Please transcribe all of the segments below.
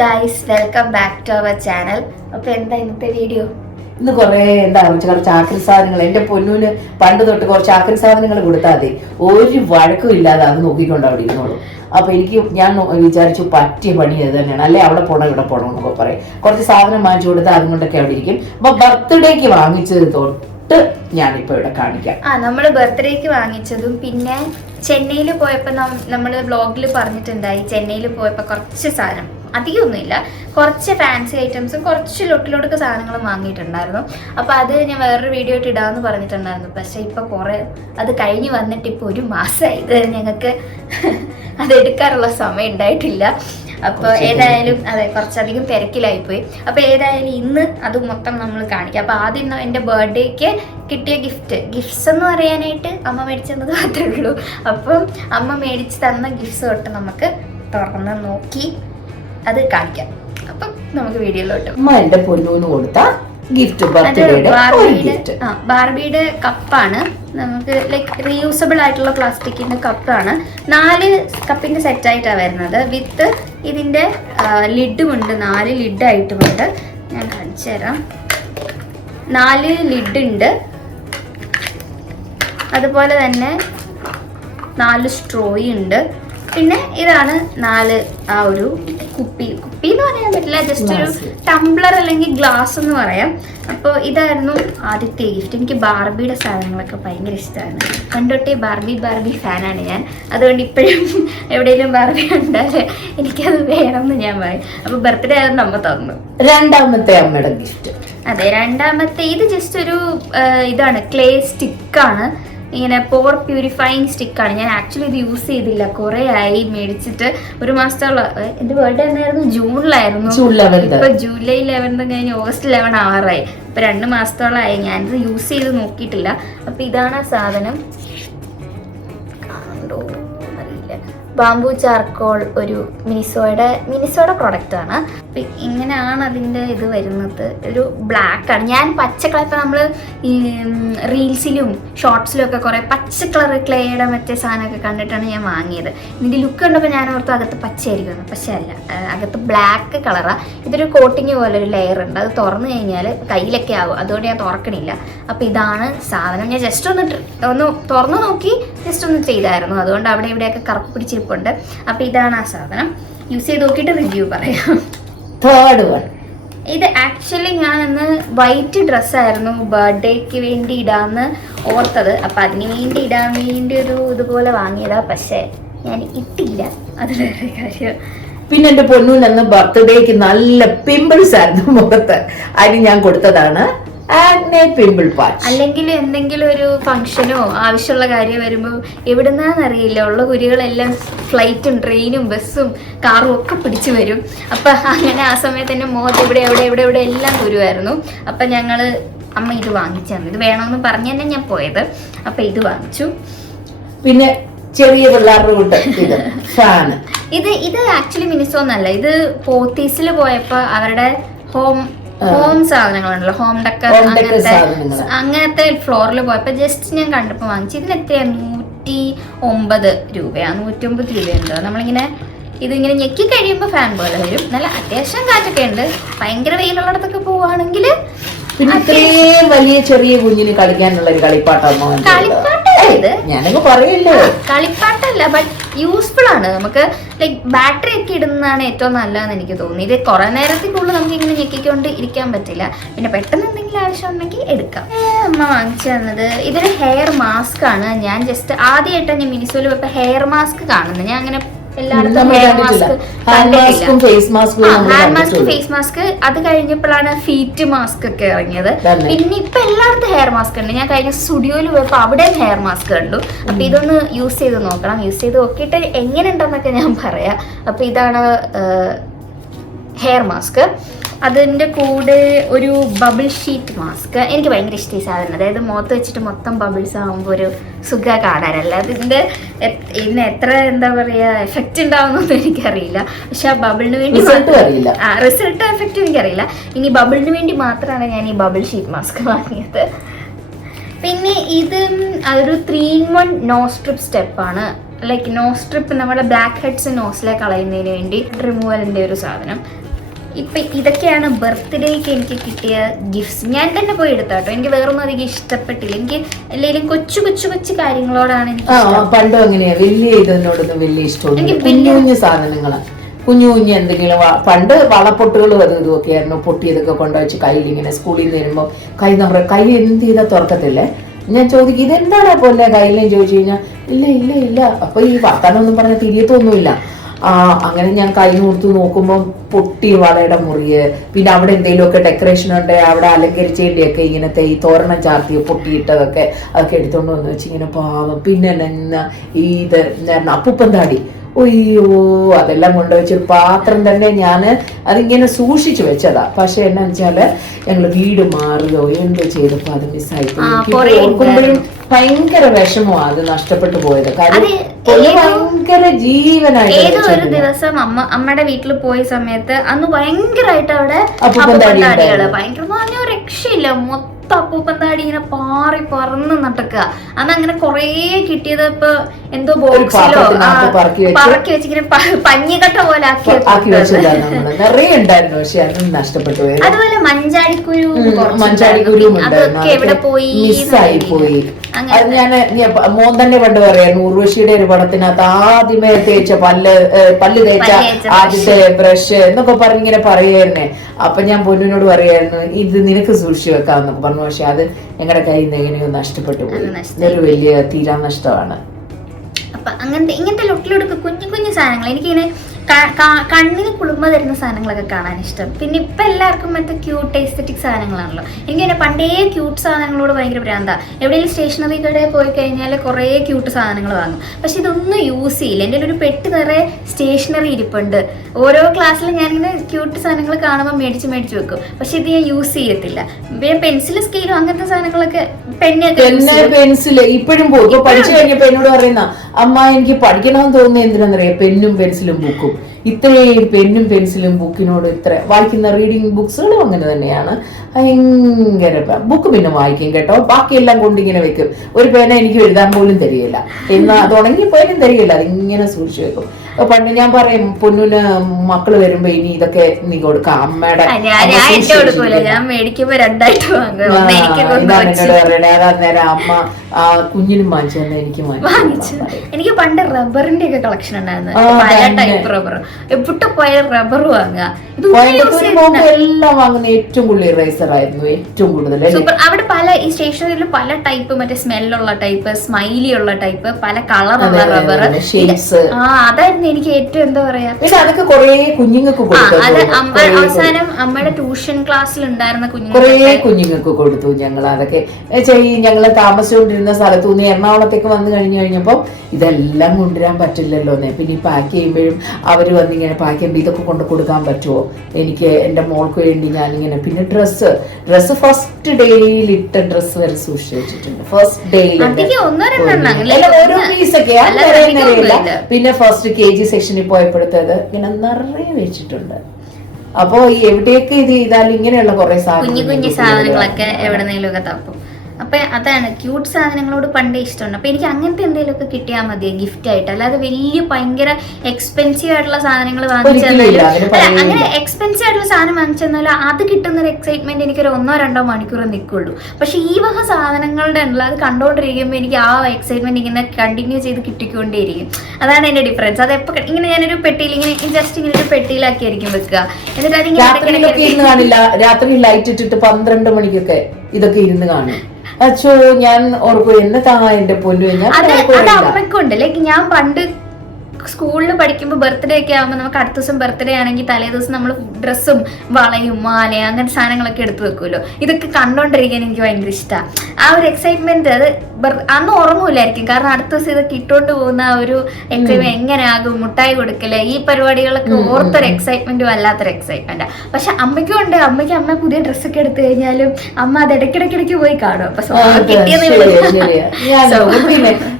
Guys, welcome back to our channel. അപ്പോൾ എന്താ ഇന്നത്തെ വീഡിയോ? ഇന്ന് കുറച്ച് ആക്രി സാധനങ്ങൾ എന്റെ പൊന്നൂന് പണ്ട് തൊട്ട് കുറച്ച് ആക്രി സാധനങ്ങൾ കൊടുത്താൽ മതി, ഒരു വഴക്കും ഇല്ലാതെ അത് നോക്കിക്കൊണ്ട് അവിടെ ഇരുന്നോളൂ. അപ്പൊ ഞാൻ വിചാരിച്ചു പറ്റിയ പണി അത് തന്നെയാണ്, അല്ലെ അവിടെ പോണം ഇവിടെ പോണം എന്നൊക്കെ പറയും. കുറച്ച് സാധനം വാങ്ങിച്ചു കൊടുത്താൽ അതുകൊണ്ടൊക്കെ അവിടെ ഇരിക്കും. അപ്പൊ ബർത്ത്ഡേക്ക് വാങ്ങിച്ചത് തൊട്ട് ഞാനിപ്പോ ഇവിടെ കാണിക്കാം. നമ്മൾ ബർത്ത്ഡേക്ക് വാങ്ങിച്ചതും പിന്നെ ചെന്നൈയിൽ പോയപ്പോൾ നമ്മൾ വ്ളോഗിൽ പറഞ്ഞിട്ടുണ്ടായി. ചെന്നൈയിൽ പോയപ്പോൾ കുറച്ച് സാധനം, അധികമൊന്നുമില്ല, കുറച്ച് ഫാൻസി ഐറ്റംസും കുറച്ച് ലൊട്ടിലൊടുക്ക് സാധനങ്ങളും വാങ്ങിയിട്ടുണ്ടായിരുന്നു. അപ്പോൾ അത് ഞാൻ വേറൊരു വീഡിയോ ആയിട്ട് ഇടാമെന്ന് പറഞ്ഞിട്ടുണ്ടായിരുന്നു. പക്ഷേ ഇപ്പോൾ കുറേ അത് കഴിഞ്ഞ് വന്നിട്ട് ഇപ്പോൾ ഒരു മാസമായി. ഇത് ഞങ്ങൾക്ക് അതെടുക്കാനുള്ള സമയം ഉണ്ടായിട്ടില്ല. അപ്പോൾ ഏതായാലും അതെ, കുറച്ചധികം തിരക്കിലായിപ്പോയി. അപ്പോൾ ഏതായാലും ഇന്ന് അത് മൊത്തം നമ്മൾ കാണിക്കാം. അപ്പോൾ ആദ്യം എൻ്റെ ബർത്ത്ഡേക്ക് കിട്ടിയ ഗിഫ്റ്റ്സ് എന്ന് പറയാനായിട്ട് അമ്മ മേടിച്ചത് മാത്രമേ ഉള്ളൂ. അപ്പം അമ്മ മേടിച്ച് തന്ന ഗിഫ്റ്റ്സ് തൊട്ട് നമുക്ക് തുറന്ന് നോക്കി അത് കാണിക്കാം. അപ്പം നമുക്ക് വീഡിയോയിലോട്ട്. അമ്മ എൻ്റെ പൊന്നൂന് കൊടുത്ത ഗിഫ്റ്റ്, ബാർബിയുടെ കപ്പാണ്. നമുക്ക് ലൈക്ക് റീയൂസബിൾ ആയിട്ടുള്ള പ്ലാസ്റ്റിക്കിന്റെ കപ്പാണ്. 4 കപ്പിന്റെ സെറ്റായിട്ടാണ് വരുന്നത്. വിത്ത് ഇതിന്റെ ലിഡുമുണ്ട്, 4 ലിഡായിട്ടുമുണ്ട്. ഞാൻ കാണിച്ചു തരാം. 4 ലിഡ് ഉണ്ട്. അതുപോലെ തന്നെ 4 സ്ട്രോയി ഉണ്ട്. പിന്നെ ഇതാണ് 4 ആ ഒരു കുപ്പി എന്ന് പറയാൻ പറ്റില്ല, ജസ്റ്റ് ഒരു ടംബ്ലർ അല്ലെങ്കിൽ ഗ്ലാസ് എന്ന് പറയാം. അപ്പോൾ ഇതായിരുന്നു ആദ്യത്തെ ഗിഫ്റ്റ്. എനിക്ക് ബാർബിയുടെ സാധനങ്ങളൊക്കെ ഭയങ്കര ഇഷ്ടമാണ്. പണ്ടൊട്ടേ ബാർബി ഫാനാണ് ഞാൻ. അതുകൊണ്ട് ഇപ്പോഴും എവിടെയെങ്കിലും ബാർബി ഉണ്ടാല് എനിക്കത് വേണമെന്ന് ഞാൻ പറയും. അപ്പോൾ ബർത്ത്ഡേ ആയിരുന്നു അമ്മ തന്നു. രണ്ടാമത്തെ അമ്മയുടെ ഗിഫ്റ്റ്. അതെ, രണ്ടാമത്തെ ഇത് ജസ്റ്റ് ഒരു ഇതാണ്, ക്ലേ സ്റ്റിക്കാണ്. ഇങ്ങനെ പോർ പ്യൂരിഫൈങ് സ്റ്റിക്കാണ്. ഞാൻ ആക്ച്വലി ഇത് യൂസ് ചെയ്തില്ല, കുറേ ആയി മേടിച്ചിട്ട്. ഒരു മാസത്തോളം. എൻ്റെ ബർത്ത്ഡേ എന്നായിരുന്നു? ജൂണിലായിരുന്നു. ഇപ്പൊ ജൂലൈ 11 കഴിഞ്ഞ് ഓഗസ്റ്റ് 11 ആവാറായി. ഇപ്പൊ 2 മാസത്തോളമായി ഞാനിത് യൂസ് ചെയ്ത് നോക്കിയിട്ടില്ല. അപ്പൊ ഇതാണ് ആ സാധനം. കാണുന്നുണ്ടോ അറിയില്ല. ബാംബു ചാർക്കോൾ, ഒരു മിനിസോയുടെ പ്രൊഡക്റ്റ് ആണ്. ഇങ്ങനെയാണ് അതിൻ്റെ ഇത് വരുന്നത്. ഒരു ബ്ലാക്ക് ആണ്. ഞാൻ പച്ച കളർ, ഇപ്പം നമ്മൾ ഈ റീൽസിലും ഷോർട്സിലും ഒക്കെ കുറേ പച്ച കളർ ക്ലേയുടെ മറ്റേ സാധനമൊക്കെ കണ്ടിട്ടാണ് ഞാൻ വാങ്ങിയത്. ഇതിൻ്റെ ലുക്ക് കണ്ടപ്പോൾ ഞാൻ ഓർത്തു അകത്ത് പച്ചയായിരിക്കുന്നു. പക്ഷേ അല്ല, അകത്ത് ബ്ലാക്ക് കളറാണ്. ഇതൊരു കോട്ടിങ് പോലെ ഒരു ലെയർ ഉണ്ട്. അത് തുറന്നു കഴിഞ്ഞാൽ കയ്യിലൊക്കെ ആവും. അതുകൊണ്ട് ഞാൻ തുറക്കണില്ല. അപ്പോൾ ഇതാണ് സാധനം. ഞാൻ ജസ്റ്റ് ഒന്ന് തുറന്നു നോക്കി ജസ്റ്റ് ഒന്ന് ചെയ്തായിരുന്നു. അതുകൊണ്ട് അവിടെ ഇവിടെയൊക്കെ കറുപ്പ് പിടിച്ചിരിപ്പുണ്ട്. അപ്പോൾ ഇതാണ് ആ സാധനം. യൂസ് ചെയ്ത് നോക്കിയിട്ട് റിവ്യൂ പറയാം. Third one. ഇത് ആക്ച്വലി ഞാനന്ന് വൈറ്റ് ഡ്രസ്സായിരുന്നു ബർത്ത്ഡേക്ക് വേണ്ടി ഇടാന്ന് ഓർത്തത്. അപ്പം അതിന് വേണ്ടി ഇടാൻ വേണ്ടി ഒരു ഇതുപോലെ വാങ്ങിയതാ. പക്ഷേ ഞാൻ ഇട്ടില്ല, അത് വേറെ കാര്യം. പിന്നെ എൻ്റെ പൊന്നൂന് അന്ന് ബർത്ത്ഡേക്ക് നല്ല പിമ്പിൾസ് ആയിരുന്നു മുഖത്ത്. അതിന് ഞാൻ കൊടുത്തതാണ് പിമ്പിൾ പാച്ച്. അല്ലെങ്കിൽ എന്തെങ്കിലും ഒരു ഫംഗ്ഷനോ ആവശ്യമുള്ള കാര്യം വരുമ്പോൾ എവിടുന്നാന്നറിയില്ല, ഉള്ള കുരികളെല്ലാം ഫ്ലൈറ്റും ട്രെയിനും ബസ്സും കാറും ഒക്കെ പിടിച്ചു വരും. അപ്പം അങ്ങനെ ആ സമയത്ത് തന്നെ മുഖത്ത് ഇവിടെ എല്ലാം കുരുവായിരുന്നു. അപ്പം അമ്മ ഇത് വാങ്ങിച്ചു തന്നു. ഇത് വേണമെന്ന് പറഞ്ഞു തന്നെ ഞാൻ പോയത്. അപ്പം ഇത് വാങ്ങിച്ചു. പിന്നെ ചെറിയ പിള്ളേരുടെ കൂട്ട് ഇത് ആക്ച്വലി മിനിസോന്നല്ല, ഇത് പോത്തീസിൽ പോയപ്പോൾ അവരുടെ ഹോം സാധനങ്ങളുണ്ടല്ലോ, ഹോം ഡെക്കർ അങ്ങനത്തെ ഫ്ലോറിൽ പോയപ്പോൾ ജസ്റ്റ് ഞാൻ കണ്ടപ്പോൾ വാങ്ങിച്ചു. ഇതിന് എത്രയാണ്? 109 രൂപയാണ്. 109 രൂപയുണ്ടോ. നമ്മളിങ്ങനെ ഇതിങ്ങനെ ഞെക്കി കഴിയുമ്പോൾ ഫാൻ പോലെ വരും. നല്ല അത്യാവശ്യം കാറ്റൊക്കെ ഉണ്ട്. ഭയങ്കര വെയിലുള്ളിടത്തൊക്കെ പോവുകയാണെങ്കിൽ പിന്നെ ഇത്രയും വലിയ ചെറിയ കുഞ്ഞിന് കളിക്കാനുള്ള ഒരു കളിപ്പാട്ടല്ല, ബട്ട് യൂസ്ഫുൾ ആണ്. നമുക്ക് ലൈക്ക് ബാറ്ററി ഒക്കെ ഇടുന്നതാണ് ഏറ്റവും നല്ലതെന്ന് എനിക്ക് തോന്നി. ഇത് കുറെ നേരത്തേക്കുള്ളിൽ നമുക്ക് ഇങ്ങനെ ഞെക്കിക്കൊണ്ട് ഇരിക്കാൻ പറ്റില്ല. പിന്നെ പെട്ടെന്ന് എന്തെങ്കിലും ആവശ്യം ഉണ്ടെങ്കിൽ എടുക്കാം. അമ്മ വാങ്ങിച്ചു തന്നത് ഇതൊരു ഹെയർ മാസ്ക് ആണ്. ഞാൻ ജസ്റ്റ് ആദ്യമായിട്ടാണ് ഞാൻ മിനിസോയിൽ പോയപ്പോൾ ഹെയർ മാസ്ക് കാണുന്നത്. ഞാൻ അങ്ങനെ എല്ലായിടത്തും ഹാൻഡ് മാസ്ക്, ഫേസ് മാസ്ക്, അത് കഴിഞ്ഞപ്പോഴാണ് ഫീറ്റ് മാസ്ക് ഒക്കെ ഇറങ്ങിയത്. പിന്നെ ഇപ്പൊ എല്ലായിടത്തും ഹെയർ മാസ്ക് ഉണ്ട്. ഞാൻ കഴിഞ്ഞ സ്റ്റുഡിയോയിൽ പോയപ്പോൾ അവിടെയും ഹെയർ മാസ്ക് കണ്ടു. അപ്പൊ ഇതൊന്ന് യൂസ് ചെയ്ത് നോക്കണം. യൂസ് ചെയ്ത് നോക്കിയിട്ട് എങ്ങനെ ഉണ്ടെന്നൊക്കെ ഞാൻ പറയാം. അപ്പൊ ഇതാണ് ഹെയർ മാസ്ക്. അതിൻ്റെ കൂടെ ഒരു ബബിൾ ഷീറ്റ് മാസ്ക്. എനിക്ക് ഭയങ്കര ഇഷ്ടം ഈ സാധനം. അതായത് മുഖത്ത് വെച്ചിട്ട് മൊത്തം ബബിൾസ് ആകുമ്പോൾ ഒരു സുഖ കാണാനല്ല. ഇതിന് എത്ര എന്താ പറയുക എഫക്റ്റ് ഉണ്ടാവുന്നൊന്നും എനിക്കറിയില്ല. പക്ഷെ ആ ബബിളിന് വേണ്ടി റിസൾട്ട് എഫക്റ്റ് എനിക്കറിയില്ല. ഇനി ബബിളിന് വേണ്ടി മാത്രമാണ് ഞാൻ ഈ ബബിൾ ഷീറ്റ് മാസ്ക് വാങ്ങിയത്. പിന്നെ ഇത് അതൊരു 3-in-1 നോ സ്ട്രിപ്പ് സ്റ്റെപ്പാണ്. ലൈക്ക് നോ സ്ട്രിപ്പ് നമ്മുടെ ബ്ലാക്ക് ഹെഡ്സ് നോസിലെ കളയുന്നതിന് വേണ്ടി റിമൂവലിൻ്റെ ഒരു സാധനം. ഇപ്പൊ ഇതൊക്കെയാണ് ബർത്ത്ഡേക്ക് എനിക്ക് കിട്ടിയ ഗിഫ്റ്റ്സ്. ഞാൻ തന്നെ പോയി എടുത്താട്ടോ, എനിക്ക് വേറൊന്നും അധികം ഇഷ്ടപ്പെട്ടില്ല. എനിക്ക് എല്ലാവരും കൊച്ചു കൊച്ചു കൊച്ചു കാര്യങ്ങളോടാണ് എനിക്ക് പണ്ടും അങ്ങനെയാ, വലിയ ഇതിനോടൊന്നും വലിയ ഇഷ്ടമൊന്നും. കുഞ്ഞു കുഞ്ഞു സാധനങ്ങളാണ്, കുഞ്ഞു കുഞ്ഞു എന്തെങ്കിലും. പണ്ട് വളപ്പൊട്ടുകളും അതും ഇതുമൊക്കെ ആയിരുന്നു. പൊട്ടിയതൊക്കെ കൊണ്ടുവച്ച് കയ്യിൽ ഇങ്ങനെ സ്കൂളിൽ നിന്ന് വരുമ്പോൾ കൈ എന്ത് ചെയ്താൽ തുറക്കത്തില്ലേ. ഞാൻ ചോദിക്കും ഇതെന്താടാ പോലെ കയ്യിലേം ചോദിച്ചു കഴിഞ്ഞാൽ ഇല്ല ഇല്ല ഇല്ല. അപ്പൊ ഈ വർത്താനൊന്നും പറഞ്ഞ തിരിയത്തൊന്നുമില്ല. അങ്ങനെ ഞാൻ കൈ കൊടുത്ത് നോക്കുമ്പോൾ പൊട്ടി വളയുടെ മുറിയ്, പിന്നെ അവിടെ എന്തെങ്കിലുമൊക്കെ ഡെക്കറേഷൻ ഉണ്ടെങ്കിൽ അവിടെ അലങ്കരിച്ചതിൻ്റെയൊക്കെ ഇങ്ങനത്തെ ഈ തോരണം ചാർത്തി പൊട്ടിയിട്ടതൊക്കെ അതൊക്കെ എടുത്തോണ്ട് വന്ന് വെച്ച് ഇങ്ങനെ പാവം. പിന്നെ ഇത് അപ്പൂപ്പന്താടി, ഒയ്യോ അതെല്ലാം കൊണ്ടുവച്ചൊരു പാത്രം തന്നെ ഞാൻ അതിങ്ങനെ സൂക്ഷിച്ചു വെച്ചതാ. പക്ഷെ എന്നാ വെച്ചാല് ഞങ്ങള് വീട് മാറുകയോ എന്തോ ചെയ്തപ്പോ അത് മിസ്സായി ഓർക്കുമ്പോഴും ഭയങ്കര വിഷമമാണ് അത് നഷ്ടപ്പെട്ടു പോയത്. കാര്യം ഭയങ്കര ജീവനായിട്ട്. ഏതോ ഒരു ദിവസം അമ്മയുടെ വീട്ടിൽ പോയ സമയത്ത് അന്ന് ഭയങ്കരമായിട്ട് അവിടെ അപ്പൂപ്പന്താടികള് ഭയങ്കര രക്ഷയില്ല. മൊത്തം അപ്പൂപ്പന്താടി ഇങ്ങനെ പാറി പറന്ന് നടക്കുക. അന്ന് അങ്ങനെ കൊറേ കിട്ടിയത് ഇപ്പൊ എന്തോ ബോക്സിലോ പറക്കി വെച്ച് ഇങ്ങനെ പഞ്ഞിക്കട്ട പോലെ ആക്കി നിറയെ ഉണ്ടായിരുന്നു. പക്ഷെ അത് നഷ്ടപ്പെട്ടു പോയി. അതുപോലെ മഞ്ചാടിക്കുരു അതൊക്കെ എവിടെ പോയി മിസ്സായി പോയി. അത് ഞാൻ മോൻ തന്നെ പണ്ട് പറയായിരുന്നു, ഉർവശിയുടെ ഒരു പടത്തിനകത്ത് ആദ്യമേ തേച്ച പല്ല് തേച്ച ആദ്യത്തെ ബ്രഷ് എന്നൊക്കെ പറഞ്ഞിങ്ങനെ പറയായിരുന്നേ. അപ്പൊ ഞാൻ പൊന്നിനോട് പറയായിരുന്നു ഇത് നിനക്ക് സൂക്ഷിച്ചു വെക്കാമെന്നൊക്കെ പറഞ്ഞു. പക്ഷെ അത് ഞങ്ങളുടെ കയ്യിൽ നിന്ന് എങ്ങനെയോ നഷ്ടപ്പെട്ടു പോയി. ഇതൊരു വലിയ തീരാ നഷ്ടമാണ്. അപ്പൊ ഇങ്ങനത്തെ ലൊട്ടിലൊടുക്ക് കുഞ്ഞു കുഞ്ഞു സാധനങ്ങൾ എനിക്കിങ്ങനെ കണ്ണിന് കുളിർമ തരുന്ന സാധനങ്ങളൊക്കെ കാണാൻ ഇഷ്ടം. പിന്നെ ഇപ്പൊ എല്ലാവർക്കും മറ്റേ ക്യൂട്ട് എസ്തെറ്റിക് സാധനങ്ങളാണല്ലോ. എനിക്കങ്ങനെ പണ്ടേ ക്യൂട്ട് സാധനങ്ങളോട് ഭയങ്കര ഭ്രാന്താ. എവിടെയെങ്കിലും സ്റ്റേഷനറി കടയിൽ പോയി കഴിഞ്ഞാൽ കുറേ ക്യൂട്ട് സാധനങ്ങൾ വാങ്ങും. പക്ഷെ ഇതൊന്നും യൂസ് ചെയ്യില്ല. എൻ്റെ ഒരു പെട്ടി നിറയെ സ്റ്റേഷനറി ഇരിപ്പുണ്ട്. ഓരോ ക്ലാസ്സിലും ഞാനിങ്ങനെ ക്യൂട്ട് സാധനങ്ങൾ കാണുമ്പോൾ മേടിച്ച് വെക്കും. പക്ഷെ ഇത് ഞാൻ യൂസ് ചെയ്യത്തില്ല. പിന്നെ പെൻസിൽ സ്കെയിലും അങ്ങനത്തെ സാധനങ്ങളൊക്കെ പെൻസില് ഇപ്പോഴും പോകും. പഠിച്ചു കഴിഞ്ഞപ്പോ എന്നോട് പറയുന്ന അമ്മ എനിക്ക് പഠിക്കണമെന്ന് തോന്നുന്നത് എന്തിനാന്നറിയാം, പെന്നും പെൻസിലും ബുക്കും. ഇത്രയും പെന്നും പെൻസിലും ബുക്കിനോട് ഇത്ര വായിക്കുന്ന റീഡിങ് ബുക്സുകളും അങ്ങനെ തന്നെയാണ്. ഭയങ്കര ബുക്ക് പിന്നെ വായിക്കും കേട്ടോ, ബാക്കിയെല്ലാം കൊണ്ടിങ്ങനെ വെക്കും. ഒരു പേന എനിക്ക് എഴുതാൻ പോലും തരികയില്ല. എന്നാ അത് ഉണങ്ങിപ്പോയാലും തരികയില്ല, അതിങ്ങനെ സൂക്ഷിച്ചു വെക്കും. പണ്ട് ഞാൻ പറയും പൊന്നിന് മക്കള് വരുമ്പോ ഇനി ഇതൊക്കെ നീ കൊടുക്കാം അമ്മയുടെ. നേരം അമ്മ കുഞ്ഞിനും വാങ്ങിച്ചു തന്നെ എനിക്ക് വാങ്ങിച്ചു. എനിക്ക് പണ്ട് റബ്ബറിന്റെ ഒക്കെ കളക്ഷൻ ഉണ്ടായിരുന്നു. പല ടൈപ്പ് റബ്ബർ, എവിടെ പോയാലും റബ്ബർ വാങ്ങുക. എല്ലാം വാങ്ങുന്ന ഏറ്റവും കൂടുതൽ ഇറേസർ ആയിരുന്നു ഏറ്റവും കൂടുതൽ. അവിടെ പല ഈ സ്റ്റേഷനറിയിൽ പല ടൈപ്പ്, മറ്റേ സ്മെല്ലുള്ള ടൈപ്പ്, സ്മൈലി ഉള്ള ടൈപ്പ്, പല കളറുള്ള റബ്ബർ. അതായിരുന്നു എനിക്ക് ഏറ്റവും എന്താ പറയാ. അതൊക്കെ കുറെ കുഞ്ഞുങ്ങൾക്ക് അവസാനം അമ്മയുടെ ട്യൂഷൻ ക്ലാസ്സിൽ ഉണ്ടായിരുന്ന കുഞ്ഞുങ്ങൾക്ക് കൊടുത്തു ഞങ്ങൾ. അതൊക്കെ ഞങ്ങള് താമസിച്ചുകൊണ്ടിരുന്ന സ്ഥലത്തു നിന്ന് എറണാകുളത്തേക്ക് വന്നു കഴിഞ്ഞപ്പോ ഇതെല്ലാം കൊണ്ടുവരാൻ പറ്റില്ലല്ലോ. പിന്നെ പാക്ക് ചെയ്യുമ്പോഴും അവര് വന്നിങ്ങനെ പാക്ക് ചെയ്യുമ്പോ ഇതൊക്കെ കൊണ്ട് കൊടുക്കാൻ പറ്റുമോ എനിക്ക് എന്റെ മോൾക്ക് വേണ്ടി ഞാനിങ്ങനെ. പിന്നെ ഡ്രസ്സ് ഫസ്റ്റ് ഡേയിൽ ഇട്ട ഡ്രസ്സ് വരെ സൂക്ഷിച്ചു വെച്ചിട്ടുണ്ട്. ഫസ്റ്റ് ഡേയിൽ ഓരോ പീസൊക്കെ നിറയില്ല. പിന്നെ ഫസ്റ്റ് KG സെക്ഷനിൽ പോയപ്പോഴത്തേത് ഇങ്ങനെ നിറയെ വെച്ചിട്ടുണ്ട്. അപ്പൊ എവിടെയൊക്കെ ഇത് ചെയ്താലും ഇങ്ങനെയുള്ള കുറെ സാധനങ്ങളൊക്കെ എവിടെന്നെങ്കിലും ഒക്കെ തപ്പും. അപ്പൊ അതാണ് ക്യൂട്ട് സാധനങ്ങളോട് പണ്ടേ ഇഷ്ടമുണ്ട്. അപ്പൊ എനിക്ക് അങ്ങനത്തെ എന്തെങ്കിലുമൊക്കെ കിട്ടിയാൽ മതി ഗിഫ്റ്റ് ആയിട്ട്. അല്ലാതെ വലിയ ഭയങ്കര എക്സ്പെൻസീവ് ആയിട്ടുള്ള സാധനങ്ങൾ വാങ്ങിച്ചാലും അങ്ങനെ എക്സ്പെൻസീവ് ആയിട്ടുള്ള സാധനം വാങ്ങിച്ചെന്നാലും അത് കിട്ടുന്ന ഒരു എക്സൈറ്റ്മെന്റ് എനിക്കൊരു 1-2 മണിക്കൂർ നിൽക്കുള്ളൂ. പക്ഷെ ഈ വക സാധനങ്ങളുടെ ഉണ്ടല്ലോ, അത് കണ്ടോണ്ടിരിക്കുമ്പോൾ എനിക്ക് ആ എക്സൈറ്റ്മെന്റ് ഇങ്ങനെ കണ്ടിന്യൂ ചെയ്ത് കിട്ടിക്കൊണ്ടേയിരിക്കും. അതാണ് എന്റെ ഡിഫറൻസ്. അത് എപ്പോൾ ഇങ്ങനെ ഞാനൊരു പെട്ടിയിൽ ഇങ്ങനെ ജസ്റ്റ് ഇങ്ങനെ ഒരു പെട്ടിയിലാക്കിയായിരിക്കും വെക്കുക. എന്നിട്ട് അതിങ്ങനെ രാത്രി ലൈറ്റ് ഇട്ടിട്ട് 12 മണിക്കൊക്കെ ഇതൊക്കെ ഇരുന്ന് കാണും. അച്ഛോ ഞാൻ ഓർക്കും എന്നതാ എന്റെ പൊന്നു. അത് അമ്മയ്ക്കുണ്ട്. ലൈക്ക് ഞാൻ പണ്ട് സ്കൂളിൽ പഠിക്കുമ്പോൾ ബർത്ത്ഡേ ഒക്കെ ആകുമ്പോൾ നമുക്ക് അടുത്ത ദിവസം ബർത്ത്ഡേ ആണെങ്കിൽ തലേ ദിവസം നമ്മൾ ഡ്രസ്സും വളയും മാലയും അങ്ങനത്തെ സാധനങ്ങളൊക്കെ എടുത്തു വെക്കുമല്ലോ. ഇതൊക്കെ കണ്ടോണ്ടിരിക്കാൻ എനിക്ക് ഭയങ്കര ഇഷ്ടമാണ്. ആ ഒരു എക്സൈറ്റ്മെന്റ് അത് അന്ന് ഉറങ്ങൂലായിരിക്കും. കാരണം അടുത്ത ദിവസം ഇതൊക്കെ ഇട്ടോണ്ട് പോകുന്ന ആ ഒരു എക്സൈറ്റ്മെന്റ് എങ്ങനെയാകും, മുട്ടായി കൊടുക്കല്, ഈ പരിപാടികളൊക്കെ ഓർത്തൊരു എക്സൈറ്റ്മെന്റും വല്ലാത്തൊരു എക്സൈറ്റ്മെന്റ്. പക്ഷെ അമ്മയ്ക്കും ഉണ്ട്. അമ്മ പുതിയ ഡ്രസ്സൊക്കെ എടുത്തു കഴിഞ്ഞാലും അമ്മ അത് ഇടയ്ക്കിടയ്ക്ക് പോയി കാണും. അപ്പൊ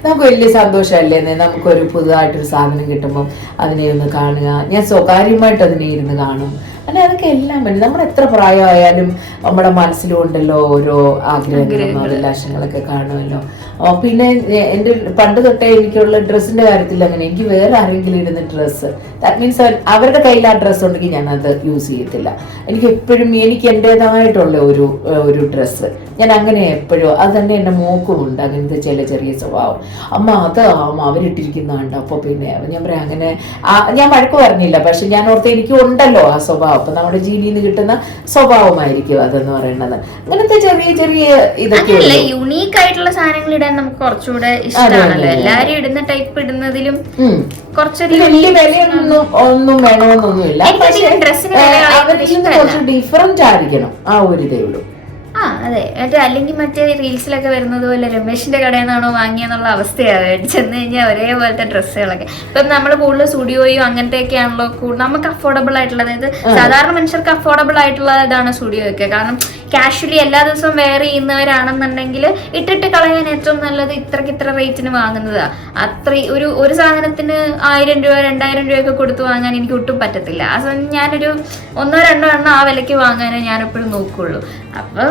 നമുക്ക് വലിയ സന്തോഷമല്ലേ നമുക്കൊരു പുതുതായിട്ടൊരു സാധനം കിട്ടുമ്പോൾ അതിനെ ഒന്ന് കാണുക. ഞാൻ സ്വകാര്യമായിട്ട് അതിനെ ഇരുന്ന് കാണും. അല്ലെ അതൊക്കെ എല്ലാം വേണം. നമ്മൾ എത്ര പ്രായമായാലും നമ്മുടെ മനസ്സിലുണ്ടല്ലോ ഓരോ ആഗ്രഹങ്ങളും അഭിലാഷങ്ങളൊക്കെ കാണുമല്ലോ. പിന്നെ എന്റെ പണ്ട് തൊട്ടേ എനിക്കുള്ള ഡ്രസ്സിന്റെ കാര്യത്തിൽ അങ്ങനെ എനിക്ക് വേറെ ആരെങ്കിലും ഇടുന്ന ഡ്രസ്സ് ദാറ്റ് മീൻസ് അവരുടെ കയ്യിൽ ആ ഡ്രസ്സ് ഉണ്ടെങ്കിൽ ഞാൻ അത് യൂസ് ചെയ്യത്തില്ല. എനിക്ക് എപ്പോഴും എനിക്ക് എന്റേതായിട്ടുള്ള ഒരു ഡ്രസ്സ് ഞാൻ അങ്ങനെ എപ്പോഴും അത് തന്നെ എന്റെ മോക്കുമുണ്ട് അങ്ങനത്തെ ചില ചെറിയ സ്വഭാവം. അമ്മ അത് അവരിട്ടിരിക്കുന്നുണ്ട്. അപ്പൊ പിന്നെ ഞാൻ പറയാം അങ്ങനെ ഞാൻ വഴക്ക് പറഞ്ഞില്ല, പക്ഷെ ഞാൻ ഓർത്ത് എനിക്ക് ഉണ്ടല്ലോ ആ സ്വഭാവം. അപ്പൊ നമ്മുടെ ജീനിൽ നിന്ന് കിട്ടുന്ന സ്വഭാവമായിരിക്കും അതെന്ന് പറയുന്നത്. അങ്ങനത്തെ ചെറിയ ചെറിയ ഇതൊക്കെ യൂണീക്ക് ആയിട്ടുള്ള സാധനങ്ങൾ ഇടാൻ നമുക്ക് കുറച്ചുകൂടെ ഇഷ്ടമാണല്ലോ. എല്ലാരും ഇടുന്ന ടൈപ്പ് ഇടുന്നതിലും കുറച്ചൊരു വലിയ വിലയൊന്നും ഒന്നും വേണമെന്നൊന്നുമില്ല, പക്ഷെ കുറച്ച് ഡിഫറൻറ്റ് ആയിരിക്കണം, ആ ഒരു ഇതേ ഉള്ളൂ. അതെ അല്ലെങ്കിൽ മറ്റേ റീൽസിലൊക്കെ വരുന്നത് പോലെ രമേശിന്റെ കടയിൽ നിന്നാണോ വാങ്ങിയെന്നുള്ള അവസ്ഥയാണ്. ചെന്ന് കഴിഞ്ഞാൽ ഒരേപോലത്തെ ഡ്രസ്സുകളൊക്കെ. ഇപ്പം നമ്മൾ കൂടുതൽ സ്റ്റുഡിയോയും അങ്ങനത്തെയൊക്കെ ആണല്ലോ നമുക്ക് അഫോർഡബിൾ ആയിട്ടുള്ള, അതായത് സാധാരണ മനുഷ്യർക്ക് അഫോർഡബിൾ ആയിട്ടുള്ള ഇതാണ് സ്റ്റുഡിയോ ഒക്കെ. കാരണം കാഷ്വലി എല്ലാ ദിവസവും വെയർ ചെയ്യുന്നവരാണെന്നുണ്ടെങ്കിൽ ഇട്ടിട്ട് കളയാൻ ഏറ്റവും നല്ലത് ഇത്ര റേറ്റിന് വാങ്ങുന്നതാ. ഒരു സാധനത്തിന് 1000 രൂപ 2000 രൂപയൊക്കെ കൊടുത്ത് വാങ്ങാൻ എനിക്ക് ഒട്ടും പറ്റത്തില്ല. ആ സമയം ഞാനൊരു 1-2 എണ്ണം ആ വിലയ്ക്ക് വാങ്ങാനേ ഞാൻ എപ്പോഴും നോക്കുള്ളൂ. അപ്പം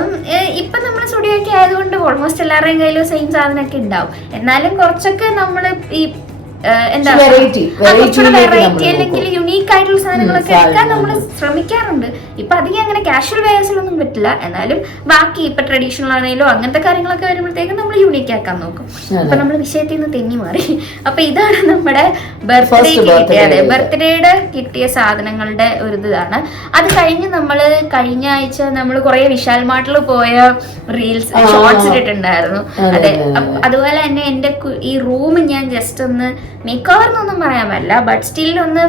ഇപ്പൊ നമ്മൾ സ്റ്റുഡിയോ ഒക്കെ ആയതുകൊണ്ട് ഓൾമോസ്റ്റ് എല്ലാവരുടെയും കയ്യിലും സെയിം സാധനമൊക്കെ ഉണ്ടാവും. എന്നാലും കുറച്ചൊക്കെ നമ്മൾ ഈ എന്താ വെറൈറ്റി അല്ലെങ്കിൽ യുണീക്ക് ആയിട്ടുള്ള സാധനങ്ങളൊക്കെ എടുക്കാൻ നമ്മൾ ശ്രമിക്കാറുണ്ട്. ഇപ്പൊ അധികം അങ്ങനെ കാഷ്വൽ വെയേഴ്സിലൊന്നും പറ്റില്ല. എന്നാലും ബാക്കി ഇപ്പൊ ട്രഡീഷണൽ ആണെങ്കിലും അങ്ങനത്തെ കാര്യങ്ങളൊക്കെ വരുമ്പോഴത്തേക്കും നമ്മൾ യുണീക്ക് ആക്കാൻ നോക്കും. അപ്പൊ നമ്മൾ വിഷയത്തിൽ നിന്ന് തെന്നി മാറി. അപ്പൊ ഇതാണ് നമ്മുടെ ബർത്ത്ഡേയുടെ കിട്ടിയ സാധനങ്ങളുടെ ഒരു ഇതാണ്. അത് കഴിഞ്ഞ് നമ്മള് കഴിഞ്ഞ ആഴ്ച നമ്മൾ കുറെ വിശാൽ മാർട്ടിൽ പോയ റീൽസ് ഷോർട്സ് ഇട്ടിട്ടുണ്ടായിരുന്നു. അതെ, അതുപോലെ തന്നെ എന്റെ ഈ റൂം ഞാൻ ജസ്റ്റ് ഒന്ന് മേക്ക് ഓവർ എന്നൊന്നും പറയാൻ പറ്റില്ല, ബട്ട് സ്റ്റിൽ ഒന്ന്